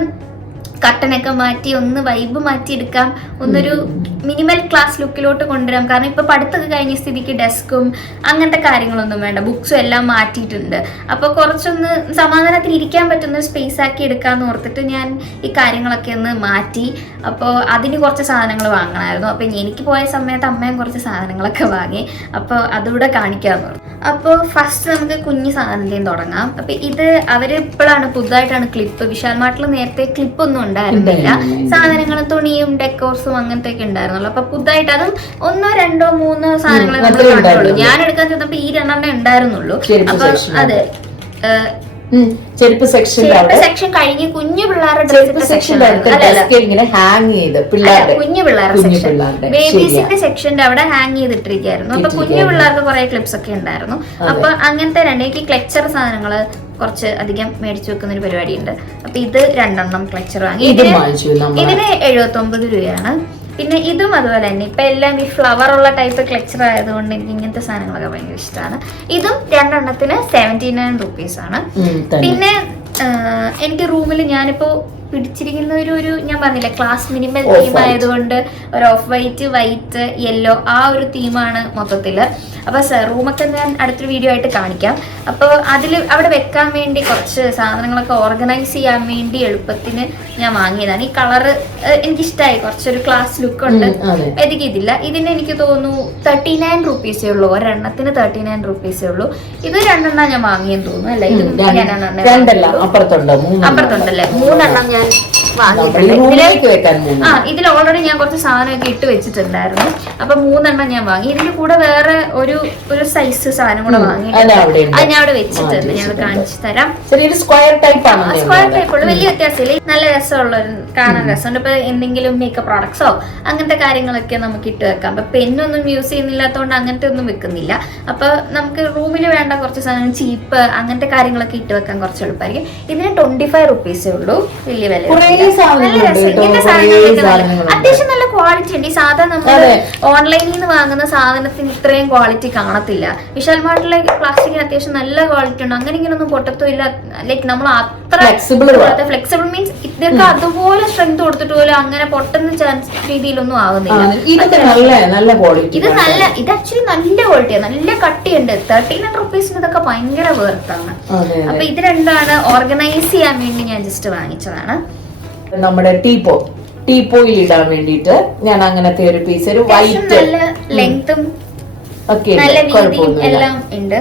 കട്ടനൊക്കെ മാറ്റി ഒന്ന് വൈബ് മാറ്റിയെടുക്കാം, ഒന്നൊരു മിനിമൽ ക്ലാസ് ലുക്കിലോട്ട് കൊണ്ടുവരാം. കാരണം ഇപ്പൊ പഠിത്തമൊക്കെ കഴിഞ്ഞ സ്ഥിതിക്ക് ഡെസ്കും അങ്ങനത്തെ കാര്യങ്ങളൊന്നും വേണ്ട, ബുക്സും എല്ലാം മാറ്റിയിട്ടുണ്ട്. അപ്പോൾ കുറച്ചൊന്ന് സമാധാനത്തിൽ ഇരിക്കാൻ പറ്റുന്ന ഒരു സ്പേസ് ആക്കി എടുക്കാമെന്ന് ഓർത്തിട്ട് ഞാൻ ഈ കാര്യങ്ങളൊക്കെ ഒന്ന് മാറ്റി. അപ്പോൾ അതിന് കുറച്ച് സാധനങ്ങൾ വാങ്ങണമായിരുന്നു. അപ്പം എനിക്ക് പോയ സമയത്ത് അമ്മയും കുറച്ച് സാധനങ്ങളൊക്കെ വാങ്ങി. അപ്പോൾ അതുകൂടെ കാണിക്കാമെന്ന് പറഞ്ഞു. അപ്പോൾ ഫസ്റ്റ് നമുക്ക് കുഞ്ഞു സാധനത്തിലും തുടങ്ങാം. അപ്പം ഇത് അവരിപ്പോഴാണ് പുതുതായിട്ടാണ് ക്ലിപ്പ്, വിശാൽ മാർട്ടിൽ നേരത്തെ ക്ലിപ്പൊന്നും ഉണ്ടായിരുന്നില്ല. സാധനങ്ങളും തുണിയും ഡെക്കോർസും അങ്ങനത്തെ ഒക്കെ ഉണ്ടായിരുന്നുള്ളൂ. അപ്പൊ പുതുതായിട്ട് അതും 1, 2, 3 സാധനങ്ങൾ നമ്മൾ കണ്ടുള്ളൂ. ഞാൻ എടുക്കാൻ ചെന്നപ്പോ ഈ 2 ഉണ്ടായിരുന്നുള്ളൂ. അപ്പൊ അതെ, ചെരുപ്പ് സെക്ഷൻ കഴിഞ്ഞ് കുഞ്ഞു പിള്ളേരുടെ കുഞ്ഞു പിള്ളേരുടെ സെക്ഷൻ, ബേബീസിന്റെ സെക്ഷന്റെ അവിടെ ഹാങ് ചെയ്തിട്ടിരിക്കായിരുന്നു. അപ്പൊ കുഞ്ഞു പിള്ളേർക്ക് കുറെ ക്ലിപ്സ് ഒക്കെ ഉണ്ടായിരുന്നു. അപ്പൊ അങ്ങനത്തെ എനിക്ക് ക്ലെച്ചർ സാധനങ്ങള് കുറച്ച് അധികം മേടിച്ചു വെക്കുന്ന ഒരു പരിപാടി ഉണ്ട്. അപ്പൊ ഇത് 2 ക്ലെച്ചർ വാങ്ങി. ഇതിന് 79 രൂപയാണ്. പിന്നെ ഇതും അതുപോലെ തന്നെ ഇപ്പൊ എല്ലാം ഈ ഫ്ലവർ ഉള്ള ടൈപ്പ് ക്ലെച്ചർ ആയതുകൊണ്ട് എനിക്ക് ഇങ്ങനത്തെ സാധനങ്ങളൊക്കെ ഭയങ്കര ഇഷ്ടമാണ്. ഇതും 2 79 rupees ആണ്. പിന്നെ എനിക്ക് റൂമിൽ ഞാനിപ്പോ പിടിച്ചിരിക്കുന്ന ഒരു ഞാൻ പറഞ്ഞില്ല ക്ലാസ് മിനിമൽ തീം ആയതുകൊണ്ട് ഒരു ഓഫ് വൈറ്റ് യെല്ലോ ആ ഒരു തീമാണ് മൊത്തത്തില്. അപ്പൊ റൂമൊക്കെ ഞാൻ അടുത്തൊരു വീഡിയോ ആയിട്ട് കാണിക്കാം. അപ്പോൾ അതിൽ അവിടെ വെക്കാൻ വേണ്ടി കുറച്ച് സാധനങ്ങളൊക്കെ ഓർഗനൈസ് ചെയ്യാൻ വേണ്ടി എളുപ്പത്തിന് ഞാൻ വാങ്ങിയതാണ്. ഈ കളറ് എനിക്കിഷ്ടമായി, കുറച്ചൊരു ക്ലാസ് ലുക്ക് ഉണ്ട്. എനിക്ക് ഇതില്ല, ഇതിന് എനിക്ക് തോന്നുന്നു 39 rupees ഉള്ളൂ. ഒരെണ്ണത്തിന് 39 rupees ഉള്ളൂ. ഇത് 2 ഞാൻ വാങ്ങിയെന്ന് തോന്നുന്നു. അല്ല, ഇത് അപ്പുറത്തുണ്ടല്ലേ 3 ഞാൻ ഇതിൽ ഓൾറെഡി ഞാൻ കുറച്ച് സാധനമൊക്കെ ഇട്ട് വെച്ചിട്ടുണ്ടായിരുന്നു. അപ്പൊ 3 ഞാൻ വാങ്ങി. ഇതിന്റെ കൂടെ വേറെ ഒരു സൈസ് സാധനം കൂടെ വാങ്ങിയിട്ടുണ്ട്. അത് ഞാൻ അവിടെ വെച്ചിട്ടുണ്ട്, ഞാൻ കാണിച്ചു തരാം. സ്ക്വയർ ടൈപ്പ് ഉള്ളു, വലിയ വ്യത്യാസമില്ല. നല്ല രസമുള്ള കാണാൻ രസമുണ്ട്. ഇപ്പൊ എന്തെങ്കിലും മേക്കപ്പ് പ്രോഡക്ട്സോ അങ്ങനത്തെ കാര്യങ്ങളൊക്കെ നമുക്ക് ഇട്ട് വെക്കാം. അപ്പൊ പെന്നൊന്നും യൂസ് ചെയ്യുന്നില്ലാത്തതുകൊണ്ട് അങ്ങനത്തെ ഒന്നും വെക്കുന്നില്ല. അപ്പൊ നമുക്ക് റൂമിൽ വേണ്ട കുറച്ച് സാധനം ചീപ്പ് അങ്ങനത്തെ കാര്യങ്ങളൊക്കെ ഇട്ട് വെക്കാൻ കുറച്ച് എളുപ്പമായിരിക്കും. ഇതിന് 25 rupees ഉള്ളൂ, വലിയ വില. അത്യാവശ്യം നല്ല ക്വാളിറ്റി ഉണ്ട്. ഈ സാധാരണ നമ്മൾ ഓൺലൈനിൽ നിന്ന് വാങ്ങുന്ന സാധനത്തിന് ഇത്രയും ക്വാളിറ്റി കാണത്തില്ല. വിശാൽ മാർട്ടിലെ പ്ലാസ്റ്റിക്കിന് അത്യാവശ്യം നല്ല ക്വാളിറ്റി ഉണ്ട്. അങ്ങനെ ഇങ്ങനൊന്നും പൊട്ടത്തും ഇല്ല. ലൈക്ക് നമ്മൾ അത്ര ഫ്ലെക്സിബിൾ മീൻസ് ഇതൊക്കെ അതുപോലെ സ്ട്രെങ്ത് കൊടുത്തിട്ട് പോലും അങ്ങനെ പൊട്ടുന്ന ചാൻസ് രീതിയിലൊന്നും ആവുന്നില്ല. ഇത് ആക്ച്വലി നല്ല ക്വാളിറ്റിയാണ്, നല്ല കട്ടിയുണ്ട്. 39 rupees ഇതൊക്കെ ഭയങ്കര വേർത്താണ്. അപ്പൊ ഇത് 2 ഓർഗനൈസ് ചെയ്യാൻ വേണ്ടി ഞാൻ ജസ്റ്റ് വാങ്ങിച്ചതാണ്. നമ്മുടെ ടീപ്പോയിൽ ഇടാൻ വേണ്ടിട്ട് ഞാൻ അങ്ങനത്തെ ഒരു പീസ്, ഒരു വൈറ്റ് ലെങ്തും നല്ല വീതിയും എല്ലാം ഉണ്ട്.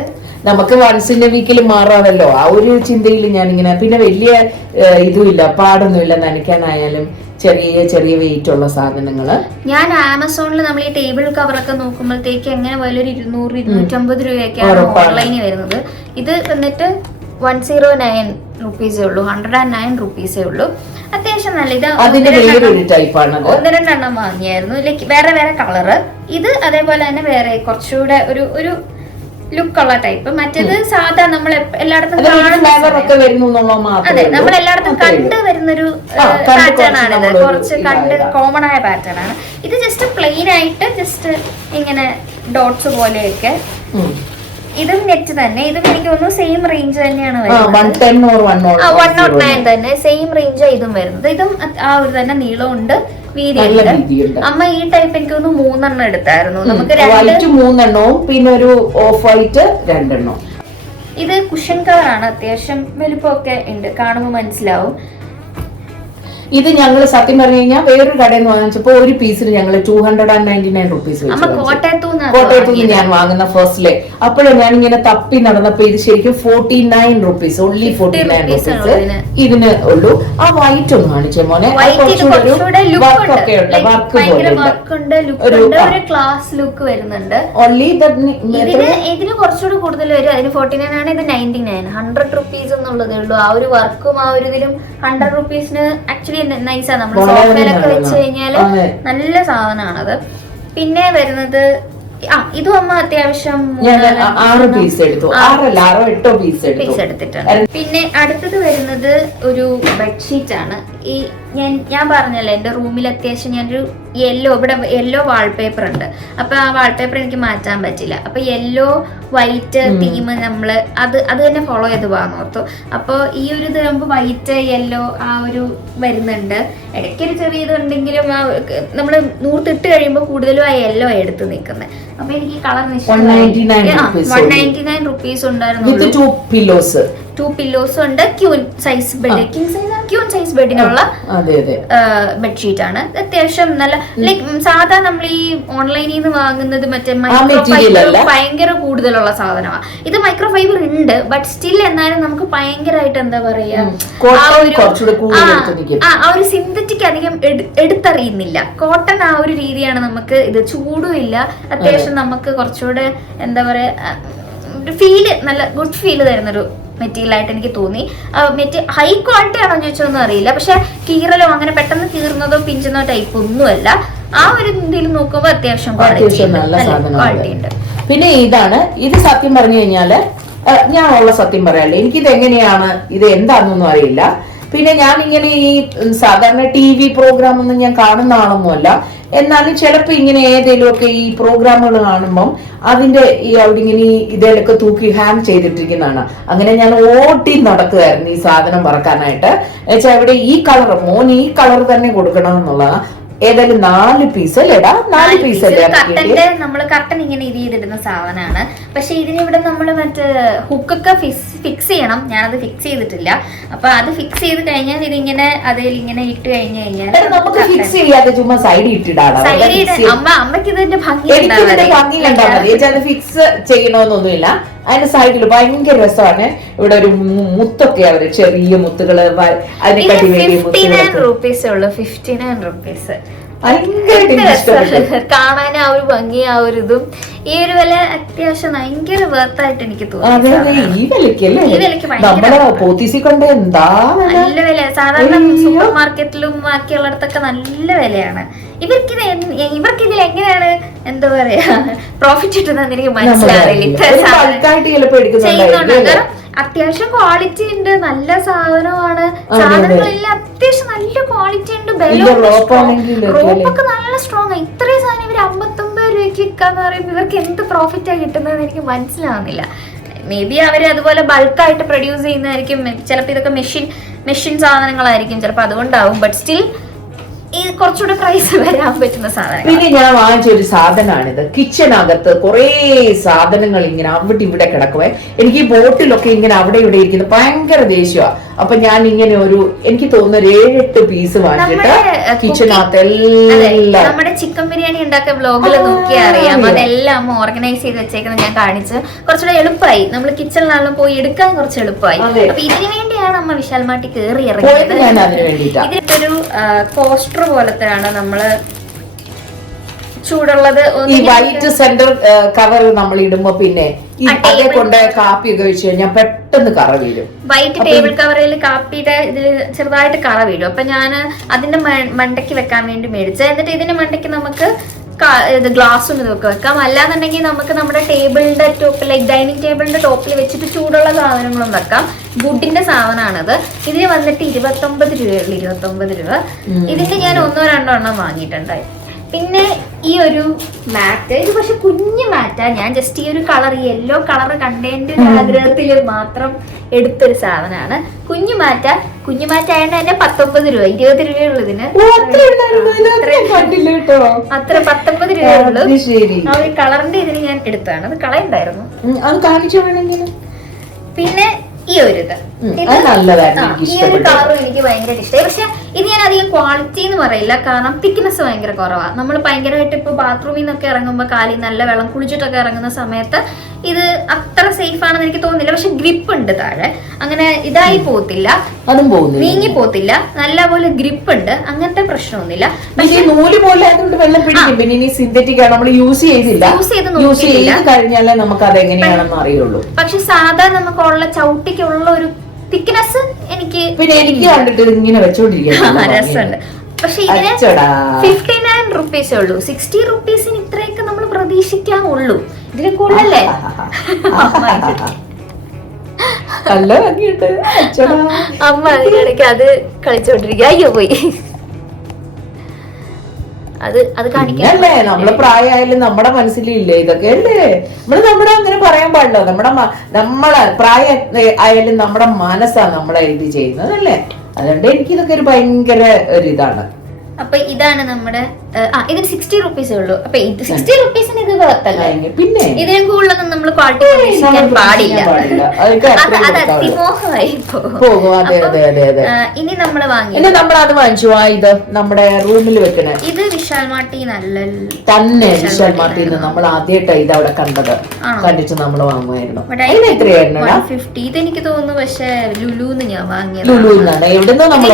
നമുക്ക് വൺസ് ഇൻ എ വീക്കിൽ മാറാമല്ലോ, ആ ഒരു ചിന്തയിൽ ഞാനിങ്ങനെ. പിന്നെ വലിയ ഇതുമില്ല, പാടൊന്നുമില്ല നനയ്ക്കാനായാലും. ചെറിയ ചെറിയ വെയിറ്റ് ഉള്ള സാധനങ്ങള്. ഞാൻ ആമസോണിൽ നമ്മൾ ഈ ടേബിൾ കവറൊക്കെ നോക്കുമ്പോഴത്തേക്ക് എങ്ങനെ വലിയൊരു 200-250 രൂപയൊക്കെയാണ് ഓൺലൈനിൽ വരുന്നത്. ഇത് എന്നിട്ട് 109 റുപ്പീസേ ഉള്ളൂ, 109 റുപ്പീസേ ഉള്ളൂ. അത്യാവശ്യം നല്ല. ഇത് ഒന്ന് രണ്ടെണ്ണം വാങ്ങിയായിരുന്നു, ലൈക്ക് വേറെ വേറെ കളറ്. ഇത് അതേപോലെ തന്നെ വേറെ കുറച്ചുകൂടെ ഒരു ലുക്കുള്ള ടൈപ്പ്. മറ്റേത് സാധാ നമ്മൾ എല്ലായിടത്തും അതെ, നമ്മൾ എല്ലായിടത്തും കണ്ടു വരുന്നൊരു പാറ്റേൺ ആണിത്. കുറച്ച് കണ്ട് കോമൺ ആയ പാറ്റേൺ ആണ് ഇത്. ജസ്റ്റ് പ്ലെയിൻ ആയിട്ട് ജസ്റ്റ് ഇങ്ങനെ ഡോട്ട്സ് പോലെയൊക്കെ. ഇതും നെറ്റ് തന്നെ. ഇതും എനിക്ക് തോന്നുന്നു സെയിം റേഞ്ച് തന്നെയാണ് വരുന്നത്. 109 തന്നെ സെയിം റേഞ്ച് ഇതും വരുന്നത്. ഇതും ആ ഒരു തന്നെ നീളമുണ്ട്, വീതിയുണ്ട്. അമ്മ ഈ ടൈപ്പ് എനിക്ക് തോന്നുന്നു 3 എണ്ണം എടുത്തായിരുന്നു. നമുക്ക് 3 എണ്ണവും പിന്നെ ഒരു ഓഫ് വൈറ്റ് 2 എണ്ണം. ഇത് കുഷൻ കവറാണ്, അത്യാവശ്യം വലുപ്പമൊക്കെ ഉണ്ട്, കാണുമ്പോൾ മനസ്സിലാവും. ഇത് ഞങ്ങൾ സത്യം പറഞ്ഞു കഴിഞ്ഞാൽ വേറൊരു കടയിൽ നിന്ന് വാങ്ങിച്ചപ്പോ ഒരു പീസിന് ഞങ്ങൾ 299 റുപ്പീസ് കോട്ടയത്തുനിന്ന് ഞാൻ വാങ്ങുന്ന ഫസ്റ്റിലെ. അപ്പോഴും ഞാൻ ഇങ്ങനെ തപ്പി നടന്നപ്പോ ഇത് ശരിക്കും 49 റുപ്പീസ്, ഓൺലി 49 റുപ്പീസ് ഇതിന് ഉള്ളൂ. ആ വൈറ്റ് ഒന്ന് കാണിച്ചേ മോനെ, വർക്കൊക്കെ ഉണ്ട്, വർക്ക് പോലെ ക്ലാസ് ലുക്ക് വരുന്നുണ്ട്. ഓൺലി ഇതിന് കുറച്ചുകൂടി കൂടുതൽ വരും. അതിന് 49 ആണ്, ഇത് 99. 100 റുപ്പീസ് എന്നുള്ളതേ ഉള്ളൂ. ആ ഒരു വർക്കും ആ ഒരു ഇതിലും 100 റുപ്പീസിന് ആക്ച്വലി നൈസാ. നമ്മൾ സോഫയിലൊക്കെ വെച്ച് കഴിഞ്ഞാല് നല്ല സാധനമാണത്. പിന്നെ വരുന്നത് ഇതും അമ്മ അത്യാവശ്യം 6 പീസ് എടുത്തു, 8 പീസ് എടുത്തിട്ടുണ്ട്. പിന്നെ അടുത്തത് വരുന്നത് ഒരു ബെഡ്ഷീറ്റ് ആണ്. ഈ ഞാൻ പറഞ്ഞല്ലോ എന്റെ റൂമിൽ അത്യാവശ്യം ഞാനൊരു ഇവിടെ യെല്ലോ വാൾപേപ്പർ ഉണ്ട്. അപ്പൊ ആ വാൾപേപ്പർ എനിക്ക് മാറ്റാൻ പറ്റില്ല. അപ്പൊ യെല്ലോ വൈറ്റ് തീം നമ്മള് അത് തന്നെ ഫോളോ ചെയ്ത് പോകാൻ ഓർത്തു. അപ്പൊ ഈ ഒരു ഇത് നമുക്ക് വൈറ്റ് യെല്ലോ ആ ഒരു വരുന്നുണ്ട്. ഇടയ്ക്കൊരു ചെറിയ ഇതുണ്ടെങ്കിലും നമ്മള് നൂർത്തിട്ട് കഴിയുമ്പോൾ കൂടുതലും ആ യെല്ലോ എടുത്ത് നിൽക്കുന്നത്. അപ്പൊ എനിക്ക് കളർ 199 റുപ്പീസ് ഉണ്ടായിരുന്നു. 2 പില്ലോസ് ഉണ്ട്. Queen size bed, queen size ബെഡിനുള്ള ബെഡ്ഷീറ്റ് ആണ്. അത്യാവശ്യം നല്ല ലൈക് സാധാ നമ്മൾ ഈ ഓൺലൈനിൽ നിന്ന് വാങ്ങുന്നത് മറ്റേ മൈക്രോഫൈബർ ഭയങ്കര കൂടുതലുള്ള സാധനമാണ്. ഇത് മൈക്രോഫൈബർ ഉണ്ട്, ബട്ട് സ്റ്റിൽ എന്നാലും നമുക്ക് ഭയങ്കരമായിട്ട് എന്താ പറയാ ആ ഒരു സിന്തറ്റിക് അധികം എടുത്തറിയുന്നില്ല. കോട്ടൺ ആ ഒരു രീതിയാണ് നമുക്ക്. ഇത് ചൂടും ഇല്ല, അത്യാവശ്യം നമുക്ക് കുറച്ചുകൂടെ എന്താ പറയാ ഫീല്, നല്ല ഗുഡ് ഫീല് തരുന്നൊരു മെറ്റീരിയൽ ആയിട്ട് എനിക്ക് തോന്നി. ഹൈ ക്വാളിറ്റി ആണോ ചോദിച്ചൊന്നും അറിയില്ല, പക്ഷെ കീറലോ അങ്ങനെ പെട്ടെന്ന് കീറുന്നതോ പിഞ്ചുന്നോ ടൈപ്പ് ഒന്നുമല്ല. ആ ഒരു എന്തെങ്കിലും നോക്കുമ്പോ അത്യാവശ്യം ക്വാളിറ്റി ഉണ്ട്. പിന്നെ ഇത് സത്യം പറഞ്ഞു കഴിഞ്ഞാല് ഞാൻ ഉള്ള സത്യം പറയാല്ലേ, എനിക്കിത് എങ്ങനെയാണ് ഇത് എന്താണെന്നൊന്നും അറിയില്ല. പിന്നെ ഞാൻ ഇങ്ങനെ ഈ സാധാരണ TV പ്രോഗ്രാം ഒന്നും ഞാൻ കാണുന്ന ആളൊന്നുമല്ല. എന്നാലും ചിലപ്പോ ഇങ്ങനെ ഏതെങ്കിലുമൊക്കെ ഈ പ്രോഗ്രാമുകൾ കാണുമ്പം അതിന്റെ ഈ അവിടെ ഇങ്ങനെ ഇതിലൊക്കെ തൂക്കി ഹാങ് ചെയ്തിട്ടിരിക്കുന്നതാണ്. അങ്ങനെ ഞാൻ ഓട്ടി നടക്കുകയായിരുന്നു ഈ സാധനം പറക്കാനായിട്ട്. എന്നുവെച്ചാൽ ഇവിടെ ഈ കളർ മോൻ ഈ കളർ തന്നെ കൊടുക്കണം എന്നുള്ളതാണ്. ഏതായാലും 4 പീസ് അല്ലേടാ, 4 പീസ് അല്ലേ നമ്മള് കട്ടൻ ഇങ്ങനെ ഇത് ചെയ്തിടുന്ന സാധനമാണ്. പക്ഷെ ഇതിനിവിടെ നമ്മള് മറ്റേ ഹുക്കൊക്കെ ഫിക്സ് ചെയ്യണം. ഞാനത് ഫിക്സ് ചെയ്തിട്ടില്ല. അപ്പൊ അത് ഫിക്സ് ചെയ്ത് കഴിഞ്ഞാൽ ഇതിങ്ങനെ അതിൽ ഇങ്ങനെ ഇട്ട് കഴിഞ്ഞു കഴിഞ്ഞാൽ നമുക്ക് ഫിക്സ് ചെയ്യാതെ ചുമ്മാ സൈഡിൽ ഇട്ടിടാണ്. അമ്മക്ക് ഇതിന്റെ ഭംഗി ഫിക്സ് ചെയ്യണമെന്നൊന്നുമില്ല. അതിന്റെ സൈഡിൽ ഭയങ്കര രസമാണ്. ഇവിടെ ഒരു മുത്തൊക്കെ അവര് ചെറിയ മുത്തുകള് അതിനെക്കാട്ടി വലിയ 59 റുപ്പീസേ ഉള്ളൂ. 59 റുപ്പീസ് കാണാൻ ആ ഒരു ഭംഗി, ആ ഒരു ഇതും ഈ ഒരു വില അത്യാവശ്യം ഭയങ്കര വർത്തായിട്ട് എനിക്ക് തോന്നി. ഈ വിലക്ക് നല്ല വില. സാധാരണ സൂപ്പർ മാർക്കറ്റിലും ബാക്കിയുള്ളിടത്തൊക്കെ നല്ല വിലയാണ്. ഇവർക്കിതിൽ എങ്ങനെയാണ് എന്താ പറയാ പ്രോഫിറ്റ് കിട്ടുന്നതെന്ന് എനിക്ക് മനസ്സിലാവില്ല. ചെയ്യുന്നുണ്ട്. അത്യാവശ്യം ക്വാളിറ്റി ഉണ്ട്, നല്ല സാധനമാണ്. സാധനങ്ങളെല്ലാം അത്യാവശ്യം നല്ല ക്വാളിറ്റി ഉണ്ട്. റോപ്പൊക്കെ നല്ല സ്ട്രോങ്. ഇത്രയും സാധനം ഇവർ 59 രൂപയ്ക്ക് വിൽക്കാന്ന് പറയുമ്പോൾ ഇവർക്ക് എന്ത് പ്രോഫിറ്റാ കിട്ടുന്നതെന്ന് എനിക്ക് മനസ്സിലാവുന്നില്ല. മേ ബി അവര് അതുപോലെ ബൾക്കായിട്ട് പ്രൊഡ്യൂസ് ചെയ്യുന്നതായിരിക്കും. ചിലപ്പോൾ ഇതൊക്കെ മെഷീൻ സാധനങ്ങളായിരിക്കും, ചിലപ്പോൾ അതുകൊണ്ടാവും. ബട്ട് സ്റ്റിൽ ഈ കുറച്ചുകൂടെ പ്രൈസ് വരാൻ പറ്റുന്ന സാധനം. പിന്നെ ഞാൻ വാങ്ങിച്ചൊരു സാധനമാണിത്. കിച്ചണകത്ത് കുറെ സാധനങ്ങൾ ഇങ്ങനെ അവിടെ ഇവിടെ കിടക്കുവേ. എനിക്ക് ഈ ബോട്ടിലൊക്കെ ഇങ്ങനെ അവിടെ ഇവിടെ ഇരിക്കുന്നത് ഭയങ്കര ദേഷ്യമാണ്. അപ്പൊ ഞാൻ ഇങ്ങനെ എനിക്ക് തോന്നുന്ന ഒരു 7-8 പീസ് വാങ്ങിച്ചിട്ട് കിച്ചണകത്ത് എല്ലാം നമ്മുടെ ചിക്കൻ ബിരിയാണി ഉണ്ടാക്കിയ വ്ലോഗിൽ നോക്കിയാൽ അറിയാം. അതെല്ലാം അമ്മ ഓർഗനൈസ് ചെയ്ത് വെച്ചേക്കുന്നത് ഞാൻ കാണിച്ച് കുറച്ചുകൂടെ എളുപ്പമായി. നമ്മൾ കിച്ചണിലാണെങ്കിലും പോയി എടുക്കാൻ കുറച്ച് എളുപ്പമായി. അപ്പൊ ഇതിനു വേണ്ടിയാണ് അമ്മ വിശാൽ മാർട്ട് കയറി ഇറങ്ങിയത്. ഇതിനൊരു പോസ്റ്റർ പോലത്തെയാണ് നമ്മള് ചൂടുള്ളത്. ഈ വൈറ്റ് സെന്റർ കവർ നമ്മൾ ഇടുമ്പോ പിന്നെ അതേ കൊണ്ട് കാപ്പി ഒക്കെ വെച്ച് കഴിഞ്ഞാൽ പെട്ടെന്ന് കറ വീഴും. വൈറ്റ് ടേബിൾ കവറിൽ കാപ്പിയുടെ ഇത് ചെറുതായിട്ട് കറ വീഴും. അപ്പൊ ഞാൻ അതിന്റെ മണ്ടയ്ക്ക് വെക്കാൻ വേണ്ടി മേടിച്ചത്. എന്നിട്ട് ഇതിന്റെ മണ്ടയ്ക്ക് നമുക്ക് ഗ്ലാസും ഇതൊക്കെ വെക്കാം. അല്ലാന്നുണ്ടെങ്കിൽ നമുക്ക് നമ്മുടെ ടേബിളിന്റെ ടോപ്പ് ലൈക്ക് ഡൈനിങ് ടേബിളിന്റെ ടോപ്പിൽ വെച്ചിട്ട് ചൂടുള്ള സാധനങ്ങളും വെക്കാം. വുഡിന്റെ സാധനമാണത്. ഇതിന് വന്നിട്ട് 29 രൂപയുള്ളൂ. 29 രൂപ. ഇതിന്റെ ഞാൻ 1-2 എണ്ണം വാങ്ങിയിട്ടുണ്ടായി. പിന്നെ ഈ ഒരു മാറ്റ്, ഇത് പക്ഷെ കുഞ്ഞു മാറ്റാ. ഞാൻ ജസ്റ്റ് ഈ ഒരു കളർ യെല്ലോ കളർ കണ്ടതിന്റെ ഒരു ആഗ്രഹത്തിൽ മാത്രം എടുത്തൊരു സാധനമാണ്. കുഞ്ഞു മാറ്റ ആയതുകൊണ്ട് തന്നെ 19 രൂപ. 20 രൂപയുള്ളൂ ഇതിന്. അത്ര 19 രൂപയുള്ളൂ. ആ ഒരു കളറിന്റെ ഇതിന് ഞാൻ എടുത്താണ്. അത് കളയുണ്ടായിരുന്നു. പിന്നെ ഈ ഒരു ഈ ഒരു കളറും എനിക്ക് ഭയങ്കര ഇഷ്ടമായി. പക്ഷെ ഇത് ഞാൻ അധികം ക്വാളിറ്റി എന്ന് പറയില്ല, കാരണം തിക്നെസ് ഭയങ്കര കുറവാണ്. നമ്മൾ ഭയങ്കരമായിട്ട് ഇപ്പൊ ബാത്റൂമിൽ നിന്നൊക്കെ ഇറങ്ങുമ്പോൾ കാലിൽ നല്ല വെള്ളം കുളിച്ചിട്ടൊക്കെ ഇറങ്ങുന്ന സമയത്ത് ഇത് അത്ര സേഫ് ആണെന്ന് എനിക്ക് തോന്നുന്നില്ല. പക്ഷെ ഗ്രിപ്പ് ഉണ്ട് താഴെ, അങ്ങനെ ഇതായി പോകത്തില്ല, നീങ്ങി പോകത്തില്ല, നല്ലപോലെ ഗ്രിപ്പ് ഉണ്ട്, അങ്ങനത്തെ പ്രശ്നമൊന്നുമില്ല. നൂല് പോലെ വെള്ളം പിടിക്കും. പിന്നെ ഇനി സിന്തറ്റിക് ആണ്, നമ്മൾ യൂസ് ചെയ്ത് കഴിഞ്ഞാലേ നമുക്ക് അത് എങ്ങനെയാണെന്ന് അറിയുള്ളൂ. പക്ഷെ സാധാ നമുക്കുള്ള ചവിട്ടിക്കുള്ള ഒരു തിക്നെസ് എനിക്ക് കണ്ടിട്ട് ഇങ്ങനെ വെച്ചോണ്ടിരിക്കും രസമുണ്ട്. പക്ഷെ ഇതിന് 59 റുപ്പീസേ ഉള്ളൂ. 60 റുപ്പീസിന് ഇത്രയൊക്കെ നമ്മൾ പ്രതീക്ഷിക്കാവുള്ളൂ. ഇതിന് കൂടുതലല്ലേ? അമ്മ അതിനിടയ്ക്ക് അത് കളിച്ചോണ്ടിരിക്കുക. അയ്യോ പോയി. അത് കാണിക്കല്ലേ. നമ്മള് പ്രായമായാലും നമ്മുടെ മനസ്സിലില്ലേ ഇതൊക്കെ അല്ലേ. നമ്മുടെ അങ്ങനെ പറയാൻ പാടില്ല. നമ്മളെ പ്രായ ആയാലും നമ്മുടെ മനസ്സാണ് നമ്മളെ ഇത് ചെയ്യുന്നത് അല്ലേ. അതുകൊണ്ട് എനിക്കിതൊക്കെ ഒരു ഭയങ്കര ഒരു ഇതാണ്. അപ്പൊ ഇതാണ് നമ്മുടെ ഇതിന് 60 റുപ്പീസേ ഉള്ളൂ. അപ്പൊ 60 റുപ്പീസിന് ഇത് വേർത്തല്ല. പിന്നെ ഇതിനെ കൂടുതലൊന്നും നമ്മൾ ക്വാളിറ്റി പ്രതീക്ഷിക്കാൻ പാടില്ല. അത് അതിമോഹമായി പോകും. ഇനി നമ്മൾ അത് വാങ്ങിച്ചു. ഇത് നമ്മുടെ റൂമിൽ വെക്കണേ. ഇത് വിശാൽ മാർട്ടിൽ തന്നെ വിശാൽ മാർട്ടിൽ നമ്മൾ ആദ്യമായിട്ട് ഇത് അവിടെ കണ്ടിട്ട് നമ്മൾ വാങ്ങുമായിരുന്നു. 150. ഇതെനിക്ക് തോന്നുന്നു പക്ഷെ ലുലുന്ന് ഞാൻ വാങ്ങിയതാണ്. എവിടുന്നോ നമ്മൾ